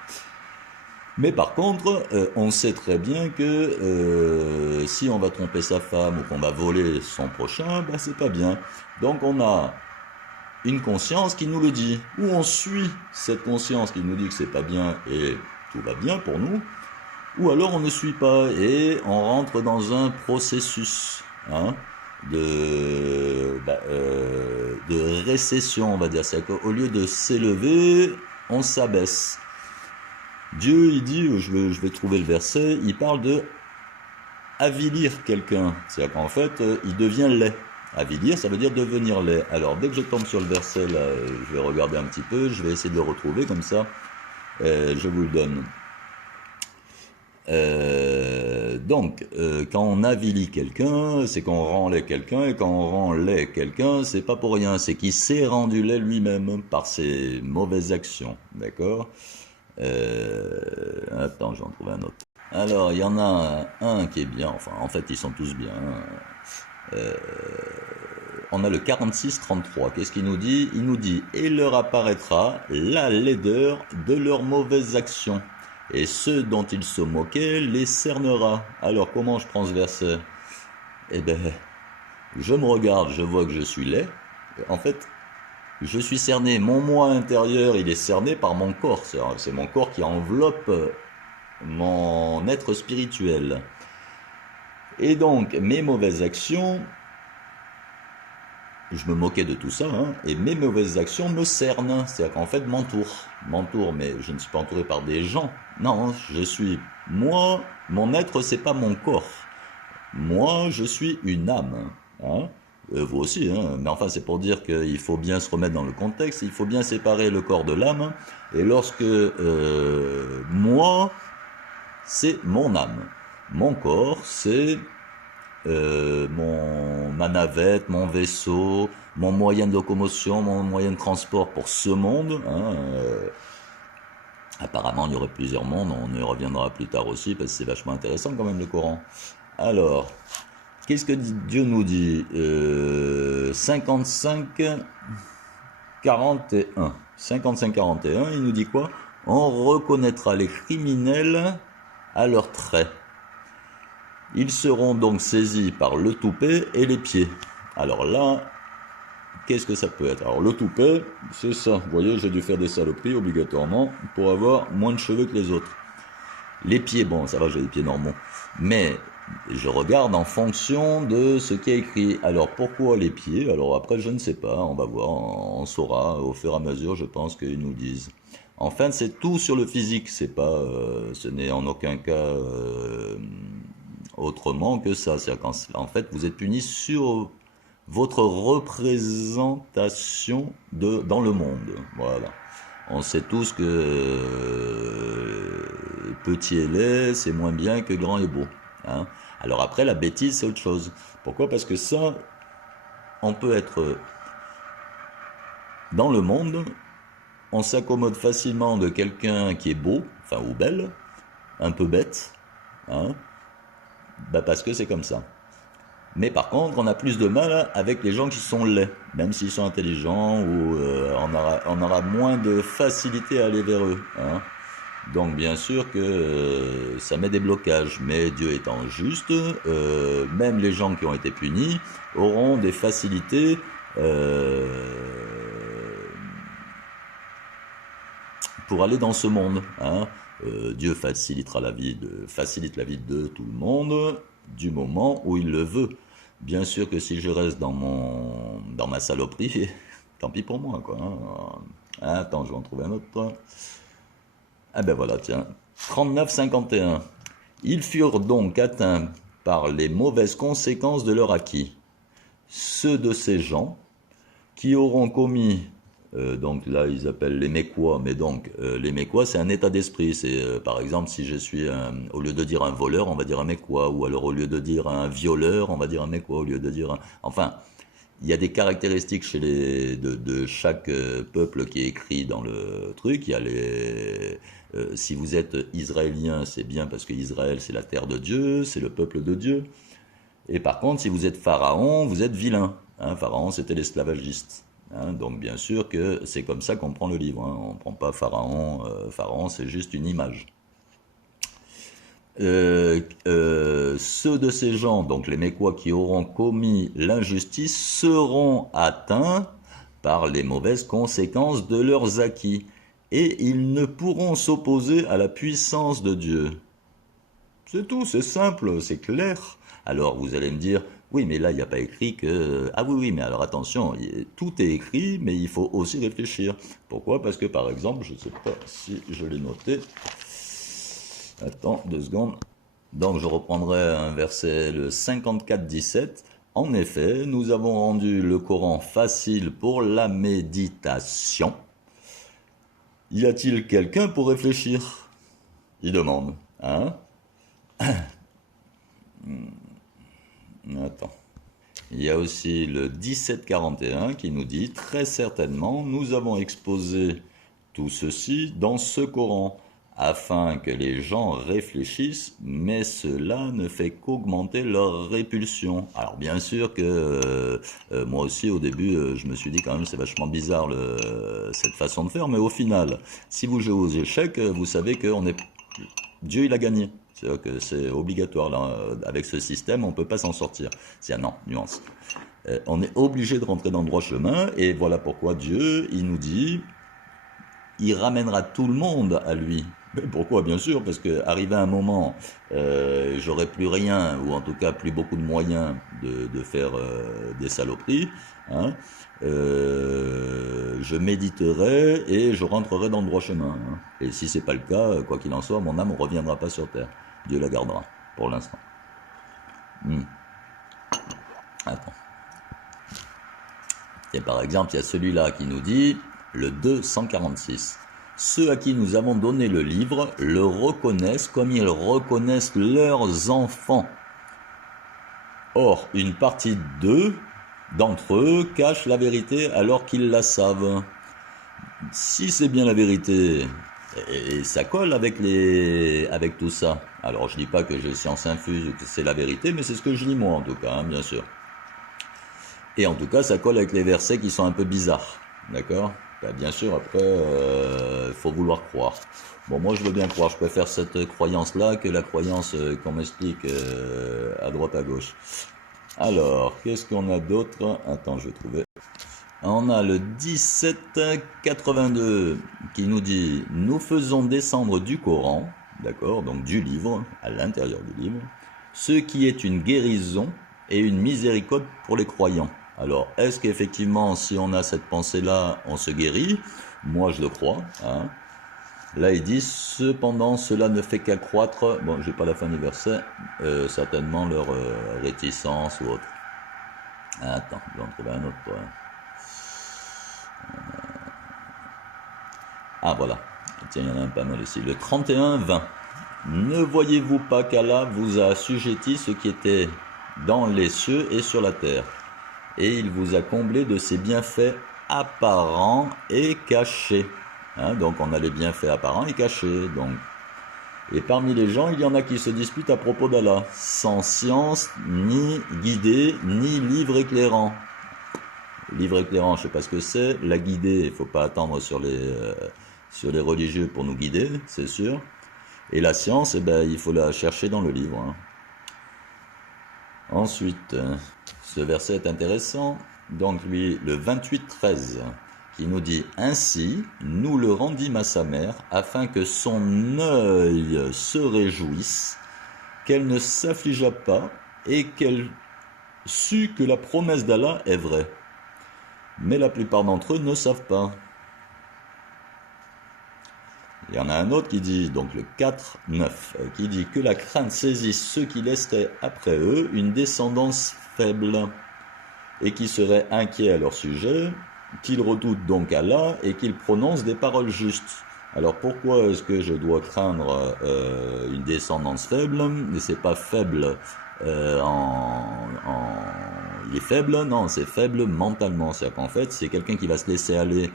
Mais par contre, on sait très bien que si on va tromper sa femme ou qu'on va voler son prochain, bah c'est pas bien. Donc on a une conscience qui nous le dit. Ou on suit cette conscience qui nous dit que c'est pas bien et tout va bien pour nous, ou alors on ne suit pas et on rentre dans un processus hein, de récession, on va dire. C'est-à-dire qu'au lieu de s'élever, on s'abaisse. Dieu, il dit, je vais trouver le verset, il parle de avilir quelqu'un. C'est-à-dire qu'en fait, il devient laid. Avilir, ça veut dire devenir laid. Alors, dès que je tombe sur le verset, là, je vais regarder un petit peu, je vais essayer de le retrouver comme ça, je vous le donne. Quand on avilit quelqu'un, c'est qu'on rend laid quelqu'un, et quand on rend laid quelqu'un, c'est pas pour rien, c'est qu'il s'est rendu laid lui-même par ses mauvaises actions, d'accord? Attends, je vais en trouver un autre. Alors, il y en a un qui est bien, enfin, en fait, ils sont tous bien. On a le 46-33. Qu'est-ce qu'il nous dit? Il nous dit « Et leur apparaîtra la laideur de leurs mauvaises actions, et ceux dont ils se moquaient les cernera. » Alors, comment je prends ce verset? Eh bien, je me regarde, je vois que je suis laid. En fait, je suis cerné. Mon moi intérieur, il est cerné par mon corps. C'est mon corps qui enveloppe mon être spirituel. Et donc, mes mauvaises actions, je me moquais de tout ça, hein, et mes mauvaises actions me cernent, c'est-à-dire qu'en fait m'entourent, mais je ne suis pas entouré par des gens, non, je suis, moi, mon être c'est pas mon corps, moi je suis une âme, hein, vous aussi, hein, mais enfin c'est pour dire qu'il faut bien se remettre dans le contexte, il faut bien séparer le corps de l'âme, et lorsque moi, c'est mon âme, mon corps c'est ma navette, mon vaisseau, mon moyen de locomotion, mon moyen de transport pour ce monde. Hein, apparemment, il y aurait plusieurs mondes, on y reviendra plus tard aussi, parce que c'est vachement intéressant quand même le Coran. Alors, qu'est-ce que Dieu nous dit 55-41. 55-41, il nous dit quoi? On reconnaîtra les criminels à leurs traits. Ils seront donc saisis par le toupet et les pieds. Alors là, qu'est-ce que ça peut être? Alors le toupet, c'est ça. Vous voyez, j'ai dû faire des saloperies obligatoirement pour avoir moins de cheveux que les autres. Les pieds, bon, ça va, j'ai des pieds normaux. Mais je regarde en fonction de ce qui est écrit. Alors pourquoi les pieds? Alors après, je ne sais pas. On va voir, on saura au fur et à mesure, je pense qu'ils nous disent. Enfin, c'est tout sur le physique. C'est pas, ce n'est en aucun cas autrement que ça. C'est-à-dire qu'en fait, vous êtes puni sur votre représentation dans le monde. Voilà. On sait tous que petit et laid, c'est moins bien que grand et beau. Hein. Alors après, la bêtise, c'est autre chose. Pourquoi? Parce que ça, on peut être dans le monde, on s'accommode facilement de quelqu'un qui est beau, enfin ou belle, un peu bête, hein, bah parce que c'est comme ça. Mais par contre, on a plus de mal avec les gens qui sont laids, même s'ils sont intelligents, ou on aura moins de facilité à aller vers eux. Hein. Donc bien sûr que ça met des blocages, mais Dieu étant juste, même les gens qui ont été punis auront des facilités pour aller dans ce monde. Hein. Dieu facilite la vie de tout le monde du moment où il le veut. Bien sûr que si je reste dans ma saloperie, tant pis pour moi, quoi. Hein. Attends, je vais en trouver un autre. Ah ben voilà, tiens. 39-51. Ils furent donc atteints par les mauvaises conséquences de leur acquis. ceux de ces gens qui auront commis, donc là ils appellent les Mécois, mais donc les Mécois c'est un état d'esprit, c'est par exemple si je suis au lieu de dire un voleur on va dire un Mécois, ou alors au lieu de dire un violeur on va dire un Mécois, au lieu de dire un... Enfin, il y a des caractéristiques chez de chaque peuple qui est écrit dans le truc, il y a les... si vous êtes israélien c'est bien parce que Israël c'est la terre de Dieu, c'est le peuple de Dieu, et par contre si vous êtes pharaon vous êtes vilain. Hein, Pharaon, c'était l'esclavagiste. Hein, donc bien sûr que c'est comme ça qu'on prend le livre. Hein. On ne prend pas Pharaon. Pharaon, c'est juste une image. Ceux de ces gens, donc les Mécois qui auront commis l'injustice, seront atteints par les mauvaises conséquences de leurs acquis. Et ils ne pourront s'opposer à la puissance de Dieu. C'est tout, c'est simple, c'est clair. Alors vous allez me dire, oui, mais là, il n'y a pas écrit que... Ah oui, oui, mais alors attention, tout est écrit, mais il faut aussi réfléchir. Pourquoi? Parce que, par exemple, je ne sais pas si je l'ai noté. Attends, 2 secondes. Donc, je reprendrai un verset, le 54-17. En effet, nous avons rendu le Coran facile pour la méditation. Y a-t-il quelqu'un pour réfléchir? Il demande. Hein? Attends. Il y a aussi le 1741 qui nous dit « Très certainement, nous avons exposé tout ceci dans ce Coran, afin que les gens réfléchissent, mais cela ne fait qu'augmenter leur répulsion. » Alors bien sûr que moi aussi au début, je me suis dit quand même c'est vachement bizarre cette façon de faire, mais au final, si vous jouez aux échecs, vous savez que Dieu il a gagné. C'est-à-dire que c'est obligatoire, là, avec ce système, on ne peut pas s'en sortir. C'est non, nuance. On est obligé de rentrer dans le droit chemin, et voilà pourquoi Dieu, il nous dit, il ramènera tout le monde à lui. Mais pourquoi? Bien sûr, parce qu'arrivé à un moment, j'aurai plus rien, ou en tout cas plus beaucoup de moyens de faire des saloperies, hein. Je méditerai et je rentrerai dans le droit chemin. Hein. Et si c'est pas le cas, quoi qu'il en soit, mon âme ne reviendra pas sur terre. Dieu la gardera, pour l'instant. Attends. Et par exemple, il y a celui-là qui nous dit, le 246. Ceux à qui nous avons donné le livre le reconnaissent comme ils reconnaissent leurs enfants. Or, une partie d'entre eux cachent la vérité alors qu'ils la savent. Si c'est bien la vérité, et ça colle avec tout ça. Alors je dis pas que j'ai science infuse, que c'est la vérité, mais c'est ce que je lis moi en tout cas, hein, bien sûr. Et en tout cas, ça colle avec les versets qui sont un peu bizarres, d'accord? Ben, bien sûr, après, faut vouloir croire. Bon, moi je veux bien croire, je préfère cette croyance-là que la croyance qu'on m'explique à droite à gauche. Alors, qu'est-ce qu'on a d'autre? Attends, je vais trouver. On a le 1782 qui nous dit « Nous faisons descendre du Coran, d'accord, donc du livre, à l'intérieur du livre, ce qui est une guérison et une miséricorde pour les croyants. » Alors, est-ce qu'effectivement, si on a cette pensée-là, on se guérit? Moi, je le crois. Hein. Là, il dit « Cependant, cela ne fait qu'accroître... » Bon, j'ai pas la fin du verset, certainement leur réticence ou autre. Attends, je vais en trouver un autre. Ah voilà, tiens, il y en a un pas mal ici. Le 31-20. Ne voyez-vous pas qu'Allah vous a assujetti ce qui était dans les cieux et sur la terre, et il vous a comblé de ses bienfaits apparents et cachés. Hein, donc on a les bienfaits apparents et cachés. Donc. Et parmi les gens, il y en a qui se disputent à propos d'Allah, sans science, ni guidée, ni livre éclairant. Livre éclairant, je ne sais pas ce que c'est. La guidée, il ne faut pas attendre sur les religieux pour nous guider, c'est sûr. Et la science, eh ben, il faut la chercher dans le livre. Hein. Ensuite, ce verset est intéressant. Donc lui, le 28-13, qui nous dit « Ainsi, nous le rendîmes à sa mère, afin que son œil se réjouisse, qu'elle ne s'affligea pas, et qu'elle sût que la promesse d'Allah est vraie. » Mais la plupart d'entre eux ne savent pas. Il y en a un autre qui dit, donc le 4-9, qui dit que la crainte saisisse ceux qui laisseraient après eux une descendance faible. et qui seraient inquiets à leur sujet, qu'ils redoutent donc Allah et qu'ils prononcent des paroles justes. Alors pourquoi est-ce que je dois craindre une descendance faible? Mais c'est pas faible il est faible, non, c'est faible mentalement. C'est-à-dire qu'en fait, c'est quelqu'un qui va se laisser aller.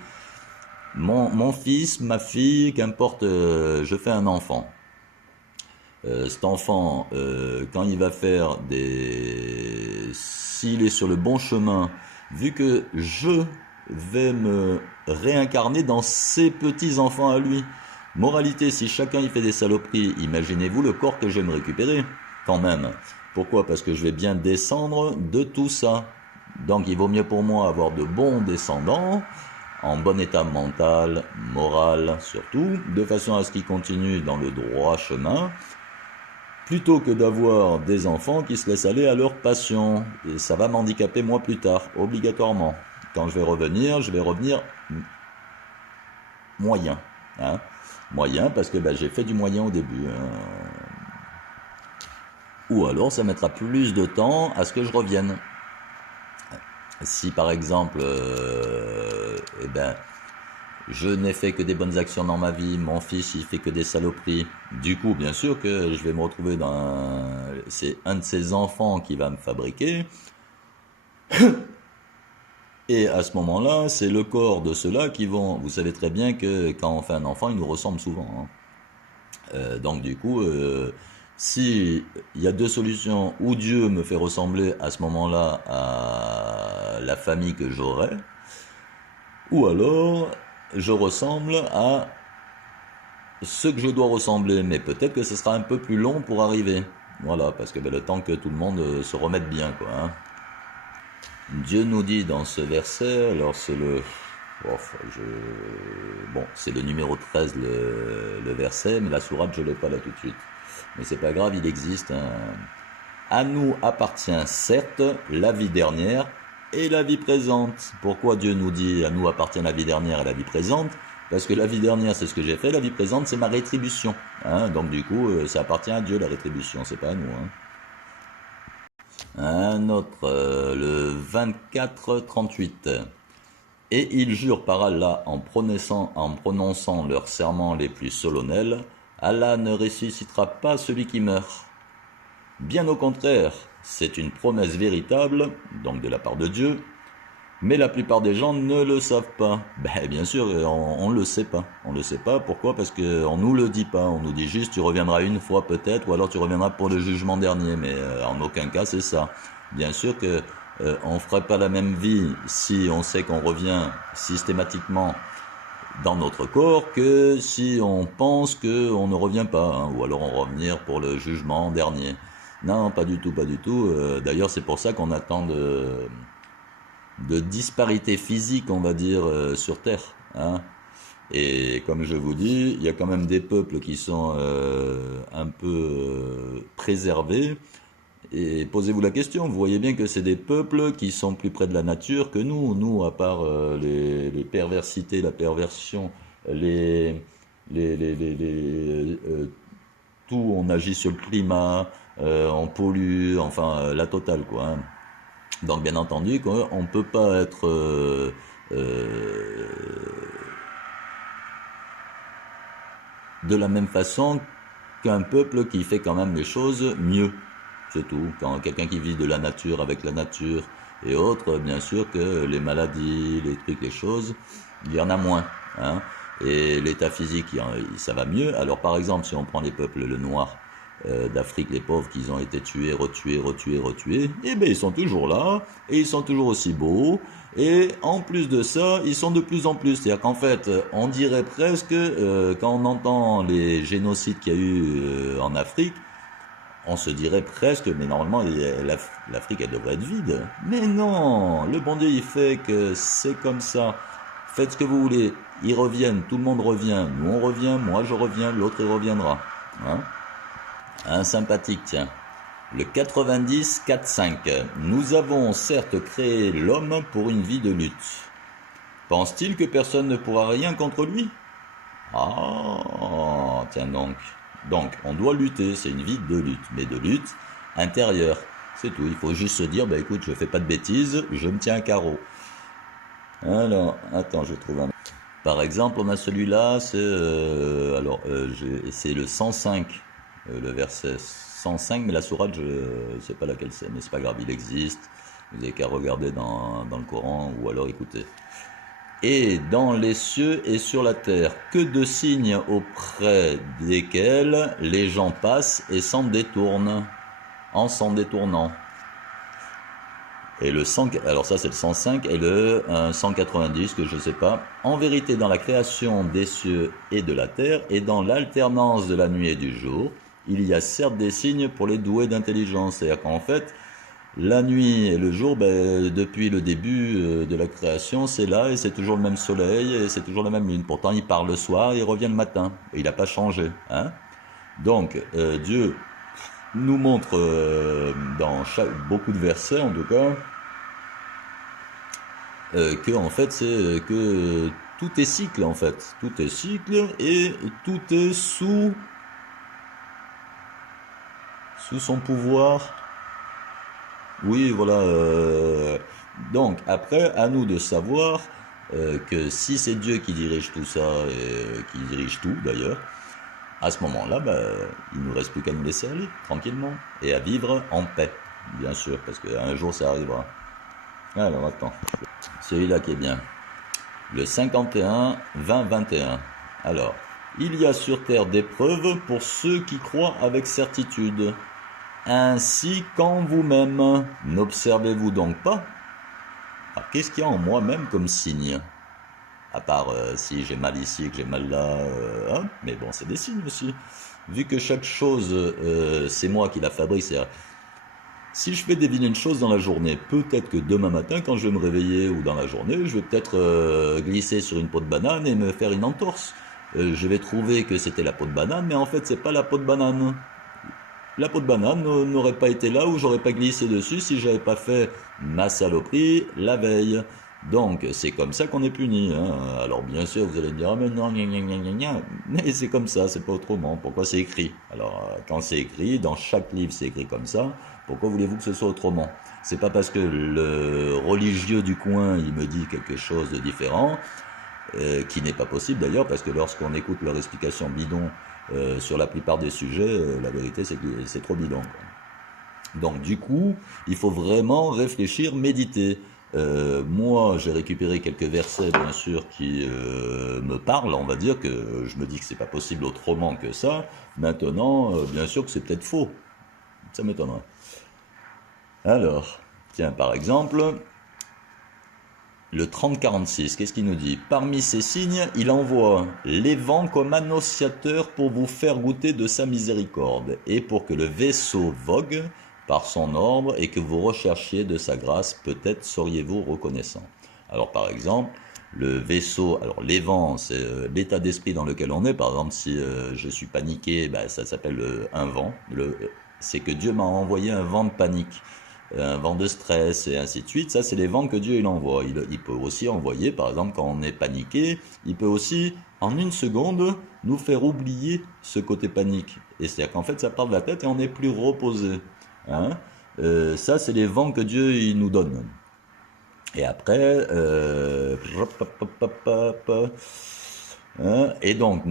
Mon fils, ma fille, qu'importe, je fais un enfant. Cet enfant, quand il va faire des... S'il est sur le bon chemin, vu que je vais me réincarner dans ses petits-enfants à lui. Moralité, si chacun y fait des saloperies, imaginez-vous le corps que je vais me récupérer, quand même. Pourquoi? Parce que je vais bien descendre de tout ça. Donc il vaut mieux pour moi avoir de bons descendants, en bon état mental, moral surtout, de façon à ce qu'ils continuent dans le droit chemin, plutôt que d'avoir des enfants qui se laissent aller à leur passion. Et ça va m'handicaper moi plus tard, obligatoirement. Quand je vais revenir moyen. Hein. Moyen parce que j'ai fait du moyen au début. Ou alors ça mettra plus de temps à ce que je revienne. Si par exemple, je n'ai fait que des bonnes actions dans ma vie, mon fils il fait que des saloperies, du coup bien sûr que je vais me retrouver c'est un de ses enfants qui va me fabriquer, et à ce moment-là c'est le corps de ceux-là qui vont, vous savez très bien que quand on fait un enfant il nous ressemble souvent, hein. Donc du coup, si il y a deux solutions, ou Dieu me fait ressembler à ce moment-là à la famille que j'aurai, ou alors je ressemble à ce que je dois ressembler, mais peut-être que ce sera un peu plus long pour arriver. Voilà, parce que le temps que tout le monde se remette bien, quoi. Hein. Dieu nous dit dans ce verset, alors c'est le... Bon, c'est le numéro 13, le verset, mais la sourate, je l'ai pas là tout de suite. Mais c'est pas grave, il existe. Hein. À nous appartient certes la vie dernière et la vie présente. Pourquoi Dieu nous dit à nous appartient la vie dernière et la vie présente? Parce que la vie dernière, c'est ce que j'ai fait, la vie présente, c'est ma rétribution. Hein. Donc du coup, ça appartient à Dieu, la rétribution, c'est pas à nous. Hein. Un autre, le 24-38. Et ils jurent par Allah en prononçant leurs serments les plus solennels, Allah ne ressuscitera pas celui qui meurt. Bien au contraire, c'est une promesse véritable, donc de la part de Dieu, mais la plupart des gens ne le savent pas. Bien sûr, on ne le sait pas. On ne le sait pas, pourquoi? Parce qu'on nous le dit pas. On nous dit juste tu reviendras une fois peut-être, ou alors tu reviendras pour le jugement dernier, mais en aucun cas c'est ça. Bien sûr que on ferait pas la même vie si on sait qu'on revient systématiquement dans notre corps que si on pense qu'on ne revient pas, hein, ou alors on revenir pour le jugement dernier. Non, pas du tout, pas du tout. D'ailleurs, c'est pour ça qu'on attend de disparité physique, on va dire, sur Terre. Hein. Et comme je vous dis, il y a quand même des peuples qui sont un peu préservés. Et posez-vous la question, vous voyez bien que c'est des peuples qui sont plus près de la nature que nous. Nous, à part les perversités, la perversion, tout, on agit sur le climat, on pollue, enfin la totale quoi. Hein. Donc bien entendu, on ne peut pas être de la même façon qu'un peuple qui fait quand même les choses mieux. C'est tout. Quand quelqu'un qui vit de la nature avec la nature et autres, bien sûr que les maladies, les trucs, les choses, il y en a moins. Hein. Et l'état physique, ça va mieux. Alors par exemple, si on prend les peuples, le noir d'Afrique, les pauvres qui ont été tués, retués, eh bien ils sont toujours là, et ils sont toujours aussi beaux, et en plus de ça, ils sont de plus en plus. C'est-à-dire qu'en fait, on dirait presque, quand on entend les génocides qu'il y a eu en Afrique, on se dirait presque, mais normalement, l'Afrique, elle devrait être vide. Mais non, le bon Dieu, il fait que c'est comme ça. Faites ce que vous voulez. Ils reviennent, tout le monde revient. Nous, on revient, moi, je reviens, l'autre, il reviendra. Hein? Un sympathique, tiens. Le 90-4-5. Nous avons certes créé l'homme pour une vie de lutte. Pense-t-il que personne ne pourra rien contre lui? Ah, tiens donc. Donc, on doit lutter, c'est une vie de lutte, mais de lutte intérieure. C'est tout, il faut juste se dire, bah écoute, je fais pas de bêtises, je me tiens à carreau. Alors, attends, je trouve un... Par exemple, on a celui-là, c'est le 105, le verset 105, mais la sourate, je ne sais pas laquelle c'est, mais c'est pas grave, il existe. Vous n'avez qu'à regarder dans le Coran ou alors écouter. Et dans les cieux et sur la terre, que de signes auprès desquels les gens passent et s'en détournent, en s'en détournant. Et le 100, alors ça c'est le 105 et le 190 que je sais pas. En vérité, dans la création des cieux et de la terre et dans l'alternance de la nuit et du jour, il y a certes des signes pour les doués d'intelligence. C'est-à-dire qu'en fait, la nuit et le jour, ben, depuis le début de la création, c'est là et c'est toujours le même soleil et c'est toujours la même lune. Pourtant, il part le soir et il revient le matin. Et il n'a pas changé. Hein. Donc, Dieu nous montre beaucoup de versets en tout cas que en fait c'est que tout est cycle en fait, tout est cycle et tout est sous son pouvoir. Oui, voilà. Donc après, à nous de savoir que si c'est Dieu qui dirige tout ça et qui dirige tout d'ailleurs, à ce moment-là, bah, il ne nous reste plus qu'à nous laisser aller, tranquillement, et à vivre en paix, bien sûr, parce qu'un jour ça arrivera. Alors, attends, celui-là qui est bien. Le 51, 20, 21. Alors, il y a sur terre des preuves pour ceux qui croient avec certitude. Ainsi qu'en vous-même, n'observez-vous donc pas? Alors, qu'est-ce qu'il y a en moi-même comme signe? À part si j'ai mal ici et que j'ai mal là, hein, mais bon, c'est des signes aussi. Vu que chaque chose, c'est moi qui la fabrique, si je fais deviner une chose dans la journée, peut-être que demain matin, quand je vais me réveiller ou dans la journée, je vais peut-être glisser sur une peau de banane et me faire une entorse. Je vais trouver que c'était la peau de banane, mais en fait, c'est pas la peau de banane. La peau de banane n'aurait pas été là ou j'aurais pas glissé dessus si j'avais pas fait ma saloperie la veille. Donc c'est comme ça qu'on est puni. Hein. Alors bien sûr vous allez me dire ah mais non gna, gna, gna, gna, gna. Mais c'est comme ça, c'est pas autrement. Pourquoi c'est écrit? Alors quand c'est écrit, dans chaque livre c'est écrit comme ça. Pourquoi voulez-vous que ce soit autrement? C'est pas parce que le religieux du coin il me dit quelque chose de différent, qui n'est pas possible d'ailleurs parce que lorsqu'on écoute leur explication bidon sur la plupart des sujets, la vérité c'est que c'est trop bidon. Quoi. Donc du coup, il faut vraiment réfléchir, méditer. Moi, j'ai récupéré quelques versets, bien sûr, qui me parlent. On va dire que je me dis que c'est pas possible autrement que ça. Maintenant, bien sûr que c'est peut-être faux. Ça m'étonnerait. Alors, tiens, par exemple, le 30-46, qu'est-ce qu'il nous dit? Parmi ces signes, il envoie les vents comme annonciateurs pour vous faire goûter de sa miséricorde, et pour que le vaisseau vogue par son ordre et que vous recherchiez de sa grâce, peut-être seriez-vous reconnaissant. Alors par exemple, le vaisseau, alors les vents, c'est l'état d'esprit dans lequel on est. Par exemple, si je suis paniqué, ben, ça s'appelle un vent. C'est que Dieu m'a envoyé un vent de panique, un vent de stress et ainsi de suite. Ça, c'est les vents que Dieu il envoie. Il peut aussi envoyer, par exemple, quand on est paniqué, il peut aussi, en une seconde, nous faire oublier ce côté panique. Et c'est-à-dire qu'en fait, ça part de la tête et on est plus reposé. Hein. Ça, c'est les vents que Dieu il nous donne. Et après, hein, et donc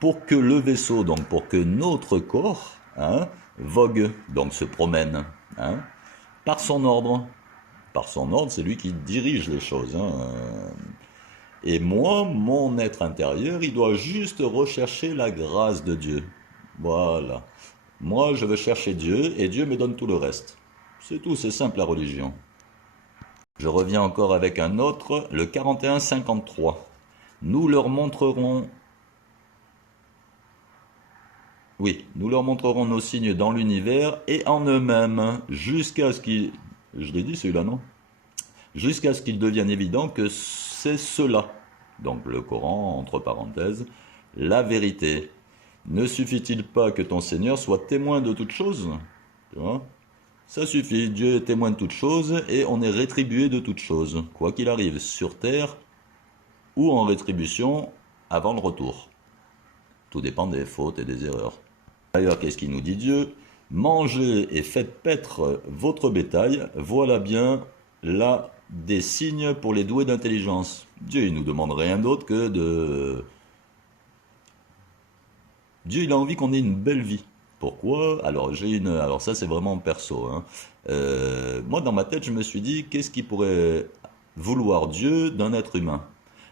pour que le vaisseau, donc pour que notre corps hein, vogue, donc se promène, hein, par son ordre. Par son ordre, c'est lui qui dirige les choses. Hein. Et moi, mon être intérieur, il doit juste rechercher la grâce de Dieu. Voilà. Moi, je veux chercher Dieu et Dieu me donne tout le reste. C'est tout, c'est simple la religion. Je reviens encore avec un autre, le 41-53. Nous leur montrerons... Oui, nous leur montrerons nos signes dans l'univers et en eux-mêmes, jusqu'à ce qu'ils... Je l'ai dit celui-là, non? Jusqu'à ce qu'il devienne évident que c'est cela. Donc le Coran, entre parenthèses, la vérité. Ne suffit-il pas que ton Seigneur soit témoin de toutes choses? Tu vois? Ça suffit, Dieu est témoin de toutes choses et on est rétribué de toutes choses, quoi qu'il arrive, sur terre ou en rétribution avant le retour. Tout dépend des fautes et des erreurs. D'ailleurs, qu'est-ce qu'il nous dit Dieu? Mangez et faites paître votre bétail, voilà bien là des signes pour les doués d'intelligence. Dieu, il nous demande rien d'autre que de... Dieu, il a envie qu'on ait une belle vie. Pourquoi? Alors ça, c'est vraiment perso, hein. Moi, dans ma tête, je me suis dit, qu'est-ce qui pourrait vouloir Dieu d'un être humain?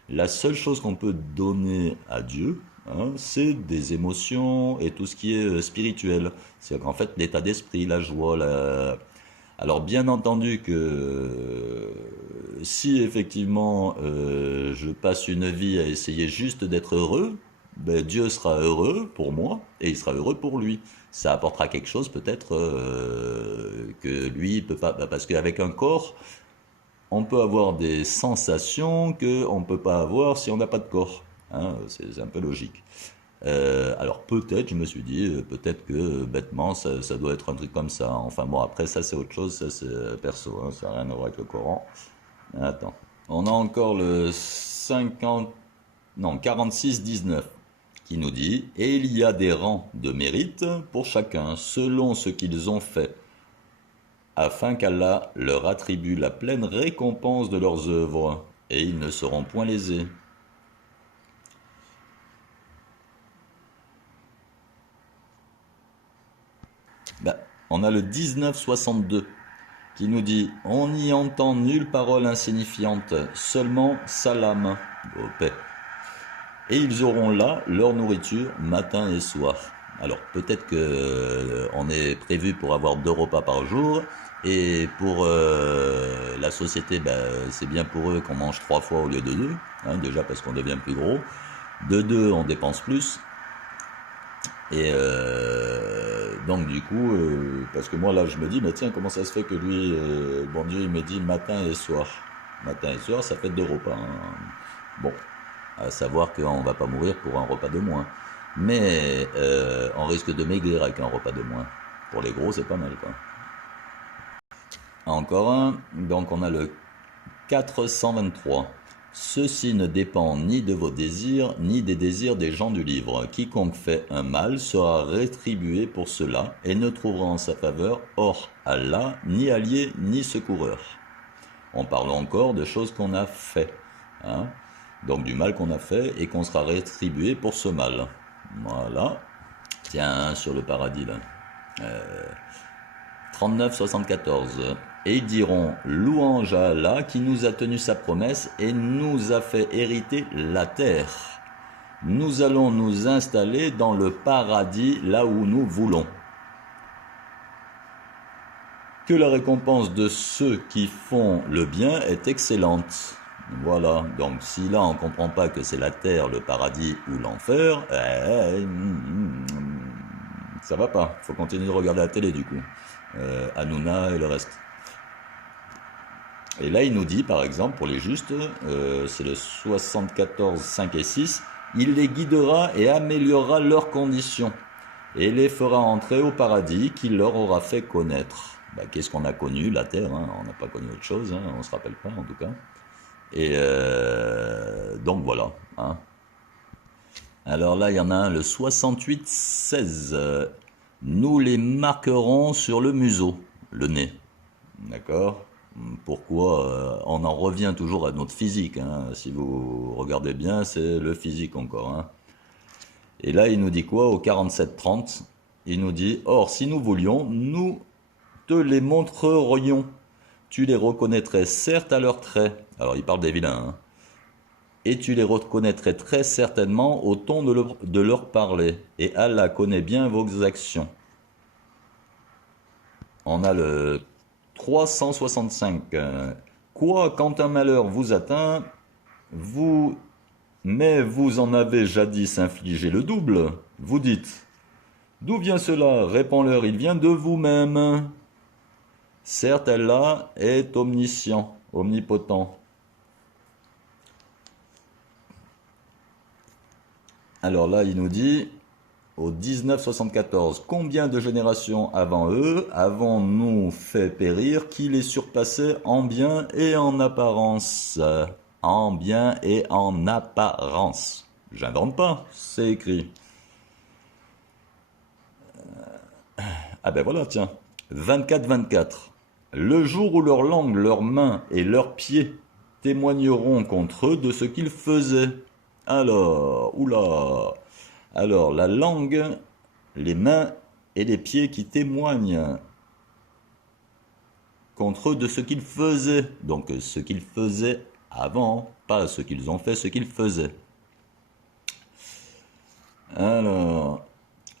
La seule chose qu'on peut donner à Dieu, hein, c'est des émotions et tout ce qui est spirituel. C'est qu'en fait, l'état d'esprit, la joie, alors bien entendu que si effectivement je passe une vie à essayer juste d'être heureux, ben, Dieu sera heureux pour moi et il sera heureux pour lui. Ça apportera quelque chose peut-être que lui il peut pas, ben, parce qu'avec un corps, on peut avoir des sensations que on peut pas avoir si on n'a pas de corps. Hein, c'est un peu logique. Alors peut-être, je me suis dit, peut-être que bêtement, ça doit être un truc comme ça. Enfin bon, après ça c'est autre chose, ça c'est perso, hein, ça n'a rien à voir avec le Coran. Attends, on a encore le 50, non 46-19 qui nous dit, et il y a des rangs de mérite pour chacun selon ce qu'ils ont fait, afin qu'Allah leur attribue la pleine récompense de leurs œuvres, et ils ne seront point lésés. Ben, on a le 1962 qui nous dit on n'y entend nulle parole insignifiante, seulement salam, au paix. Et ils auront là leur nourriture matin et soir. Alors peut-être que on est prévu pour avoir 2 repas par jour et pour la société, ben, c'est bien pour eux qu'on mange 3 fois au lieu de 2, hein, déjà parce qu'on devient plus gros. De 2 on dépense plus. Et donc du coup, parce que moi là je me dis, mais tiens, comment ça se fait que lui, bon Dieu, il me dit matin et soir. Matin et soir, ça fait 2 repas, hein. Bon, à savoir qu'on va pas mourir pour un repas de moins. Mais on risque de maigrir avec un repas de moins. Pour les gros, c'est pas mal, quoi. Encore un, donc on a le 423. Ceci ne dépend ni de vos désirs, ni des désirs des gens du livre. Quiconque fait un mal sera rétribué pour cela et ne trouvera en sa faveur, hors Allah, ni allié, ni secoureur. On parle encore de choses qu'on a fait, hein, donc du mal qu'on a fait et qu'on sera rétribué pour ce mal. Voilà. Tiens, sur le paradis, là. 39-74. Et ils diront, louange à Allah qui nous a tenu sa promesse et nous a fait hériter la terre. Nous allons nous installer dans le paradis là où nous voulons. Que la récompense de ceux qui font le bien est excellente. Voilà, donc si là on ne comprend pas que c'est la terre, le paradis ou l'enfer, ça va pas. Faut continuer de regarder la télé du coup. Hanouna et le reste. Et là il nous dit par exemple pour les justes, c'est le 74, 5 et 6, il les guidera et améliorera leurs conditions et les fera entrer au paradis qu'il leur aura fait connaître. Bah, qu'est-ce qu'on a connu? La terre, hein, on n'a pas connu autre chose, hein, on ne se rappelle pas en tout cas. Et donc voilà. Hein. Alors là, il y en a un, le 68-16. Nous les marquerons sur le museau, le nez. D'accord? Pourquoi? On en revient toujours à notre physique. Hein. Si vous regardez bien, c'est le physique encore. Hein. Et là, il nous dit quoi? Au 47-30, il nous dit, or, si nous voulions, nous te les montrerions. Tu les reconnaîtrais certes à leurs traits. Alors, il parle des vilains. Hein. Et tu les reconnaîtrais très certainement au ton de leur parler. Et Allah connaît bien vos actions. On a le 365. Quoi, quand un malheur vous atteint, mais vous en avez jadis infligé le double, vous dites, d'où vient cela? Réponds-leur, il vient de vous-même. Certes, Allah est omniscient, omnipotent. Alors là, il nous dit, au 1974, combien de générations avant eux avons-nous fait périr qui les surpassait en bien et en apparence? En bien et en apparence. J'invente pas, c'est écrit. Ah ben voilà, tiens. 24-24. Le jour où leur langue, leurs mains et leurs pieds témoigneront contre eux de ce qu'ils faisaient. Alors, oula. Alors, la langue, les mains et les pieds qui témoignent contre eux de ce qu'ils faisaient. Donc, ce qu'ils faisaient avant, pas ce qu'ils ont fait, ce qu'ils faisaient. Alors,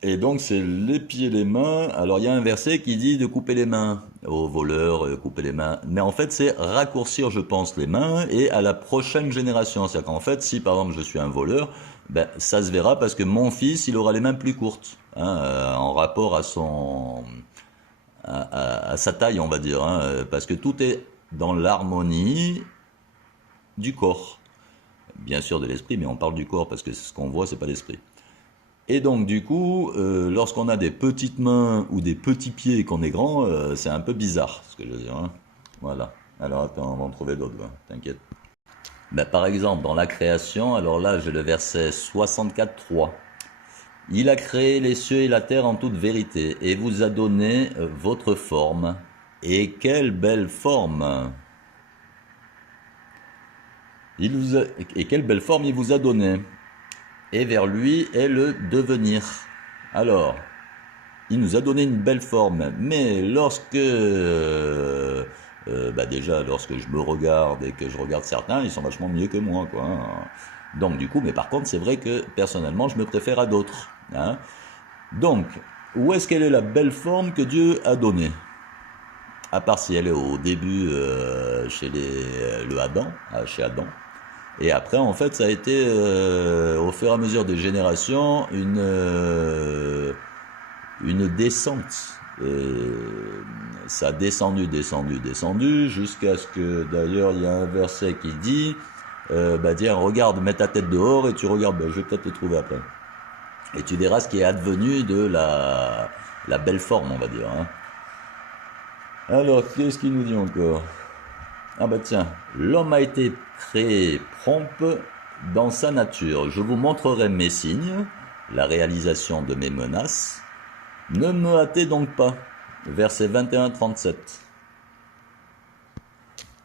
et donc c'est les pieds, les mains. Alors il y a un verset qui dit de couper les mains aux voleurs, couper les mains. Mais en fait c'est raccourcir, je pense, les mains et à la prochaine génération. C'est-à-dire qu'en fait, si par exemple je suis un voleur, ben ça se verra parce que mon fils, il aura les mains plus courtes, hein, en rapport à son, à sa taille, on va dire, hein, parce que tout est dans l'harmonie du corps. Bien sûr de l'esprit, mais on parle du corps parce que ce qu'on voit, c'est pas l'esprit. Et donc du coup, lorsqu'on a des petites mains ou des petits pieds et qu'on est grand, c'est un peu bizarre, ce que je veux dire. Hein. Voilà. Alors attends, on va en trouver d'autres, hein, t'inquiète. Ben, par exemple, dans la création, alors là j'ai le verset 64.3. Il a créé les cieux et la terre en toute vérité et vous a donné votre forme. Et quelle belle forme! Et quelle belle forme il vous a donné! Et vers lui est le devenir. Alors, il nous a donné une belle forme, mais lorsque, bah déjà, lorsque je me regarde et que je regarde certains, ils sont vachement mieux que moi, quoi. Hein. Donc du coup, mais par contre, c'est vrai que personnellement, je me préfère à d'autres. Hein. Donc, où est-ce qu'elle est la belle forme que Dieu a donnée? À part si elle est au début chez chez Adam. Et après, en fait, ça a été, au fur et à mesure des générations, une descente. Ça a descendu, descendu, descendu, jusqu'à ce que, d'ailleurs, il y a un verset qui dit, bah tiens, regarde, mets ta tête dehors et tu regardes, bah, je vais peut-être te trouver après. Et tu verras ce qui est advenu de la belle forme, on va dire. Hein. Alors, qu'est-ce qu'il nous dit encore? Ah bah tiens, l'homme a été créé prompt dans sa nature. Je vous montrerai mes signes, la réalisation de mes menaces. Ne me hâtez donc pas. Verset 21-37.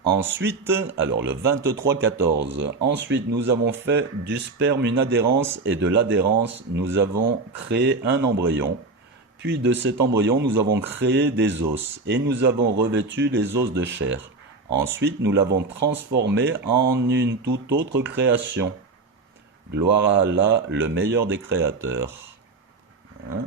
Ensuite, alors le 23-14. Ensuite, nous avons fait du sperme une adhérence et de l'adhérence, nous avons créé un embryon. Puis de cet embryon, nous avons créé des os et nous avons revêtu les os de chair. Ensuite, nous l'avons transformé en une toute autre création. Gloire à Allah, le meilleur des créateurs. Hein?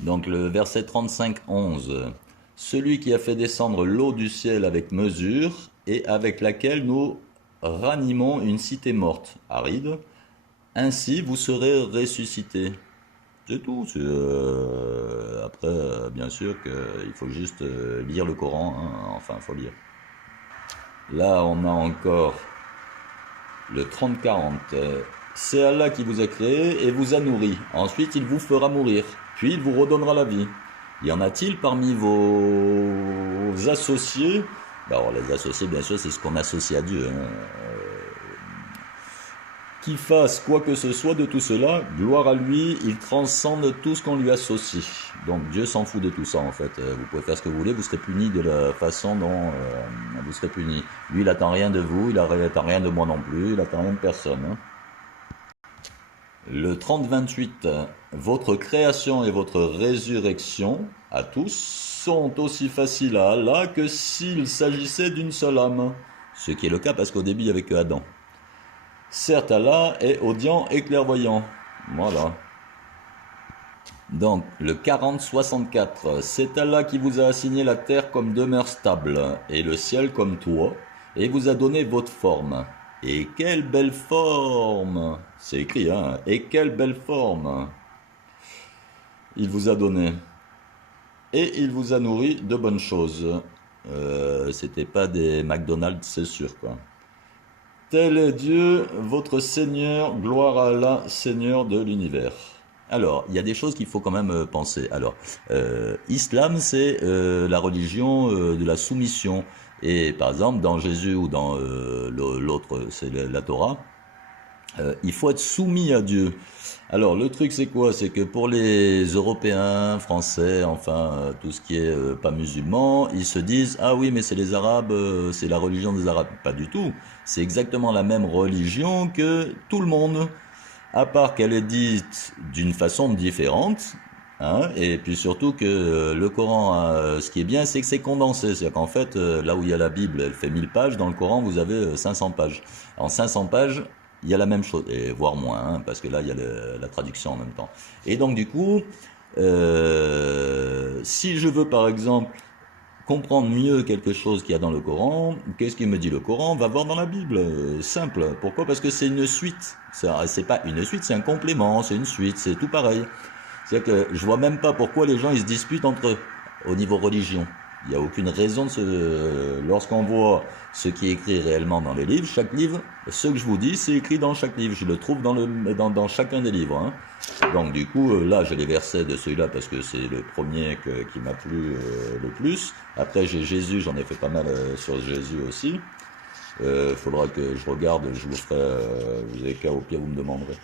Donc le verset 35-11. Celui qui a fait descendre l'eau du ciel avec mesure et avec laquelle nous ranimons une cité morte, aride. Ainsi vous serez ressuscités. C'est tout. Après, bien sûr qu'il faut juste lire le Coran. Hein. Enfin, il faut lire. Là, on a encore le 30-40. C'est Allah qui vous a créé et vous a nourri. Ensuite, il vous fera mourir. Puis, il vous redonnera la vie. Y en a-t-il parmi vos associés? Alors, les associés, bien sûr, c'est ce qu'on associe à Dieu. Hein. Qui fasse quoi que ce soit de tout cela, gloire à lui, il transcende tout ce qu'on lui associe. Donc Dieu s'en fout de tout ça en fait. Vous pouvez faire ce que vous voulez, vous serez puni de la façon dont vous serez puni. Lui, il attend rien de vous, il attend rien de moi non plus, il attend rien de personne. Hein. Le 30-28, votre création et votre résurrection, à tous, sont aussi faciles à Allah que s'il s'agissait d'une seule âme. Ce qui est le cas parce qu'au début, il n'y avait que Adam. Certes, Allah est audient et clairvoyant. Voilà. Donc, le 40-64, c'est Allah qui vous a assigné la terre comme demeure stable et le ciel comme toit, et vous a donné votre forme. Et quelle belle forme! C'est écrit, hein? Et quelle belle forme! Il vous a donné. Et il vous a nourri de bonnes choses. C'était pas des McDonald's, c'est sûr, quoi. Tel est Dieu, votre Seigneur, gloire à Allah, Seigneur de l'univers. Alors, il y a des choses qu'il faut quand même penser. Alors, Islam, c'est la religion de la soumission. Et par exemple, dans Jésus ou dans l'autre, c'est la Torah, Il faut être soumis à Dieu. Alors le truc c'est quoi? C'est que pour les Européens, Français, enfin tout ce qui est pas musulman, ils se disent ah oui mais c'est les Arabes, c'est la religion des Arabes. Pas du tout. C'est exactement la même religion que tout le monde, à part qu'elle est dite d'une façon différente. Hein, et puis surtout que le Coran, ce qui est bien, c'est que c'est condensé. C'est-à-dire qu'en fait, là où il y a la Bible, elle fait 1000 pages, dans le Coran, vous avez 500 pages. En 500 pages, il y a la même chose, et voire moins, hein, parce que là, il y a la traduction en même temps. Et donc, du coup, si je veux, par exemple, comprendre mieux quelque chose qu'il y a dans le Coran, qu'est-ce qu'il me dit le Coran? On va voir dans la Bible, simple. Pourquoi? Parce que c'est une suite. C'est pas une suite, c'est un complément, c'est une suite, c'est tout pareil. C'est-à-dire que je vois même pas pourquoi les gens ils se disputent entre eux au niveau religion. Il n'y a aucune raison de se... Lorsqu'on voit ce qui est écrit réellement dans les livres, chaque livre, ce que je vous dis, c'est écrit dans chaque livre. Je le trouve dans chacun des livres. Hein. Donc du coup, là, j'ai les versets de celui-là parce que c'est le premier qui m'a plu le plus. Après, j'ai Jésus, j'en ai fait pas mal sur Jésus aussi. Faudra que je regarde, je vous ferai... vous avez qu'à au pire, vous me demanderez.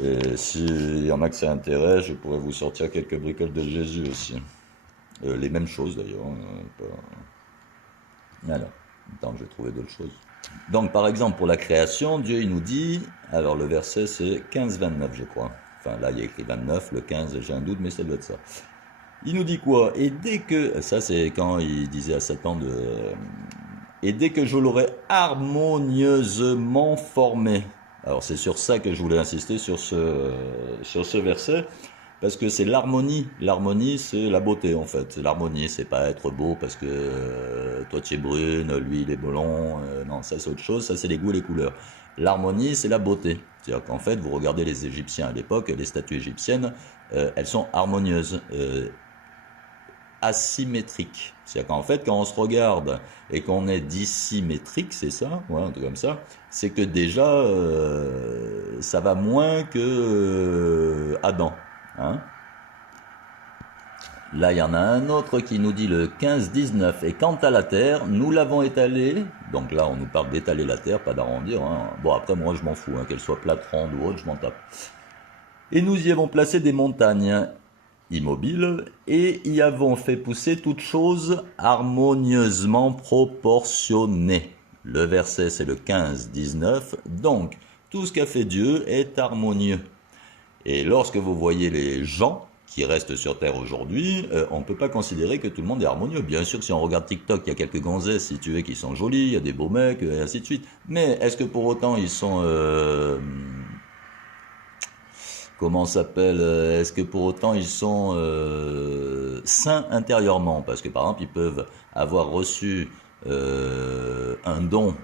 Et s'il y en a que ça intéresse, je pourrais vous sortir quelques bricoles de Jésus aussi. Les mêmes choses d'ailleurs. Alors, attends, je vais trouver d'autres choses. Donc, par exemple, pour la création, Dieu, il nous dit, alors le verset c'est 15-29, je crois. Enfin, là, il y a écrit 29, le 15, j'ai un doute, mais ça doit être ça. Il nous dit quoi? Et dès que, ça c'est quand il disait à Satan de... Et dès que je l'aurai harmonieusement formé. Alors, c'est sur ça que je voulais insister, sur ce verset. Parce que c'est l'harmonie. L'harmonie, c'est la beauté, en fait. L'harmonie, c'est pas être beau parce que toi tu es brune, lui il est blond. Non, ça c'est autre chose. Ça c'est les goûts et les couleurs. L'harmonie, c'est la beauté. C'est-à-dire qu'en fait, vous regardez les Égyptiens à l'époque, les statues égyptiennes, elles sont harmonieuses, asymétriques. C'est-à-dire qu'en fait, quand on se regarde et qu'on est dissymétrique, c'est ça, ouais, un truc comme ça, c'est que déjà, ça va moins que Adam. Hein? Là, il y en a un autre qui nous dit le 15-19. Et quant à la terre, nous l'avons étalée. Donc là, on nous parle d'étaler la terre, pas d'arrondir. Hein. Bon, après, moi, je m'en fous. Hein, qu'elle soit plate, ronde ou autre, je m'en tape. Et nous y avons placé des montagnes immobiles et y avons fait pousser toutes choses harmonieusement proportionnées. Le verset, c'est le 15-19. Donc, tout ce qu'a fait Dieu est harmonieux. Et lorsque vous voyez les gens qui restent sur Terre aujourd'hui, on ne peut pas considérer que tout le monde est harmonieux. Bien sûr, si on regarde TikTok, il y a quelques gonzesses, si tu veux, qui sont jolies, il y a des beaux mecs, et ainsi de suite. Mais est-ce que pour autant ils sont... comment s'appelle? Est-ce que pour autant ils sont sains intérieurement? Parce que par exemple, ils peuvent avoir reçu un don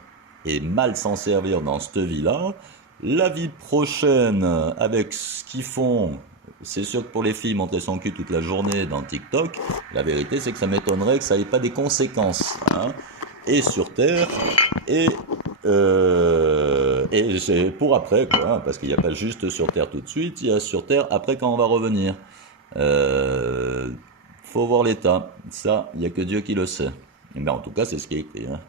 et mal s'en servir dans cette vie-là. La vie prochaine, avec ce qu'ils font, c'est sûr que pour les filles, montrer son cul toute la journée dans TikTok, la vérité c'est que ça m'étonnerait que ça n'ait pas des conséquences. Hein, et sur Terre, et c'est pour après, quoi, hein, parce qu'il n'y a pas juste sur Terre tout de suite, il y a sur Terre après quand on va revenir. Faut voir l'état, ça, il n'y a que Dieu qui le sait. Mais en tout cas, c'est ce qui est écrit. Hein.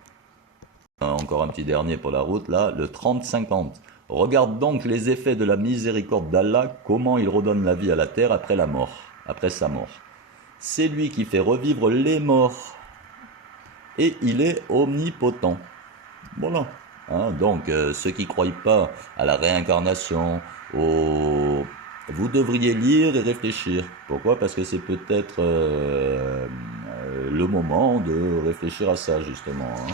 Encore un petit dernier pour la route, là, le 30-50. Regarde donc les effets de la miséricorde d'Allah, comment il redonne la vie à la terre après la mort, après sa mort. C'est lui qui fait revivre les morts, et il est omnipotent. Voilà. Hein, donc, ceux qui ne croient pas à la réincarnation, vous devriez lire et réfléchir. Pourquoi? Parce que c'est peut-être le moment de réfléchir à ça, justement. Hein.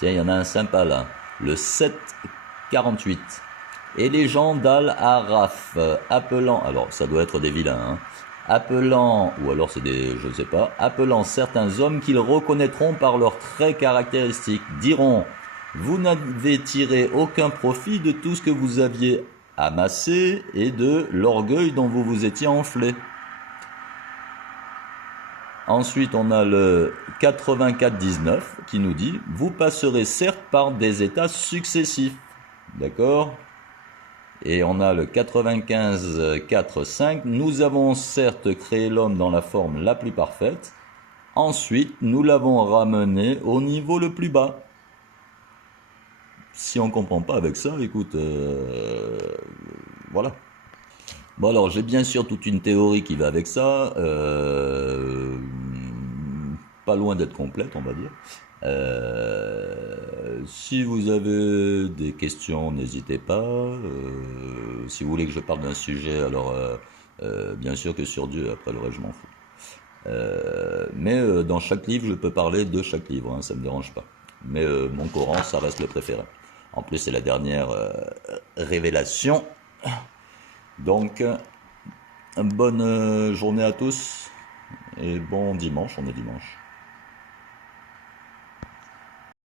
Tiens, il y en a un sympa là. Le 7-48. Et les gens d'Al-Araf, appelant, alors ça doit être des vilains, hein, appelant, ou alors c'est des, je ne sais pas, appelant certains hommes qu'ils reconnaîtront par leurs traits caractéristiques, diront, vous n'avez tiré aucun profit de tout ce que vous aviez amassé et de l'orgueil dont vous vous étiez enflé. Ensuite, on a le 84-19 qui nous dit « Vous passerez certes par des états successifs. » D'accord? Et on a le 95-4-5 « Nous avons certes créé l'homme dans la forme la plus parfaite. Ensuite, nous l'avons ramené au niveau le plus bas. » si on comprend pas avec ça, écoute, voilà. Bon alors j'ai bien sûr toute une théorie qui va avec ça, pas loin d'être complète on va dire. Si vous avez des questions, n'hésitez pas. Si vous voulez que je parle d'un sujet, alors bien sûr que sur Dieu, après le reste je m'en fous. Mais dans chaque livre, je peux parler de chaque livre, hein, ça me dérange pas. Mais mon Coran, ça reste le préféré. En plus, c'est la dernière révélation. Donc, bonne journée à tous et bon dimanche, on est dimanche.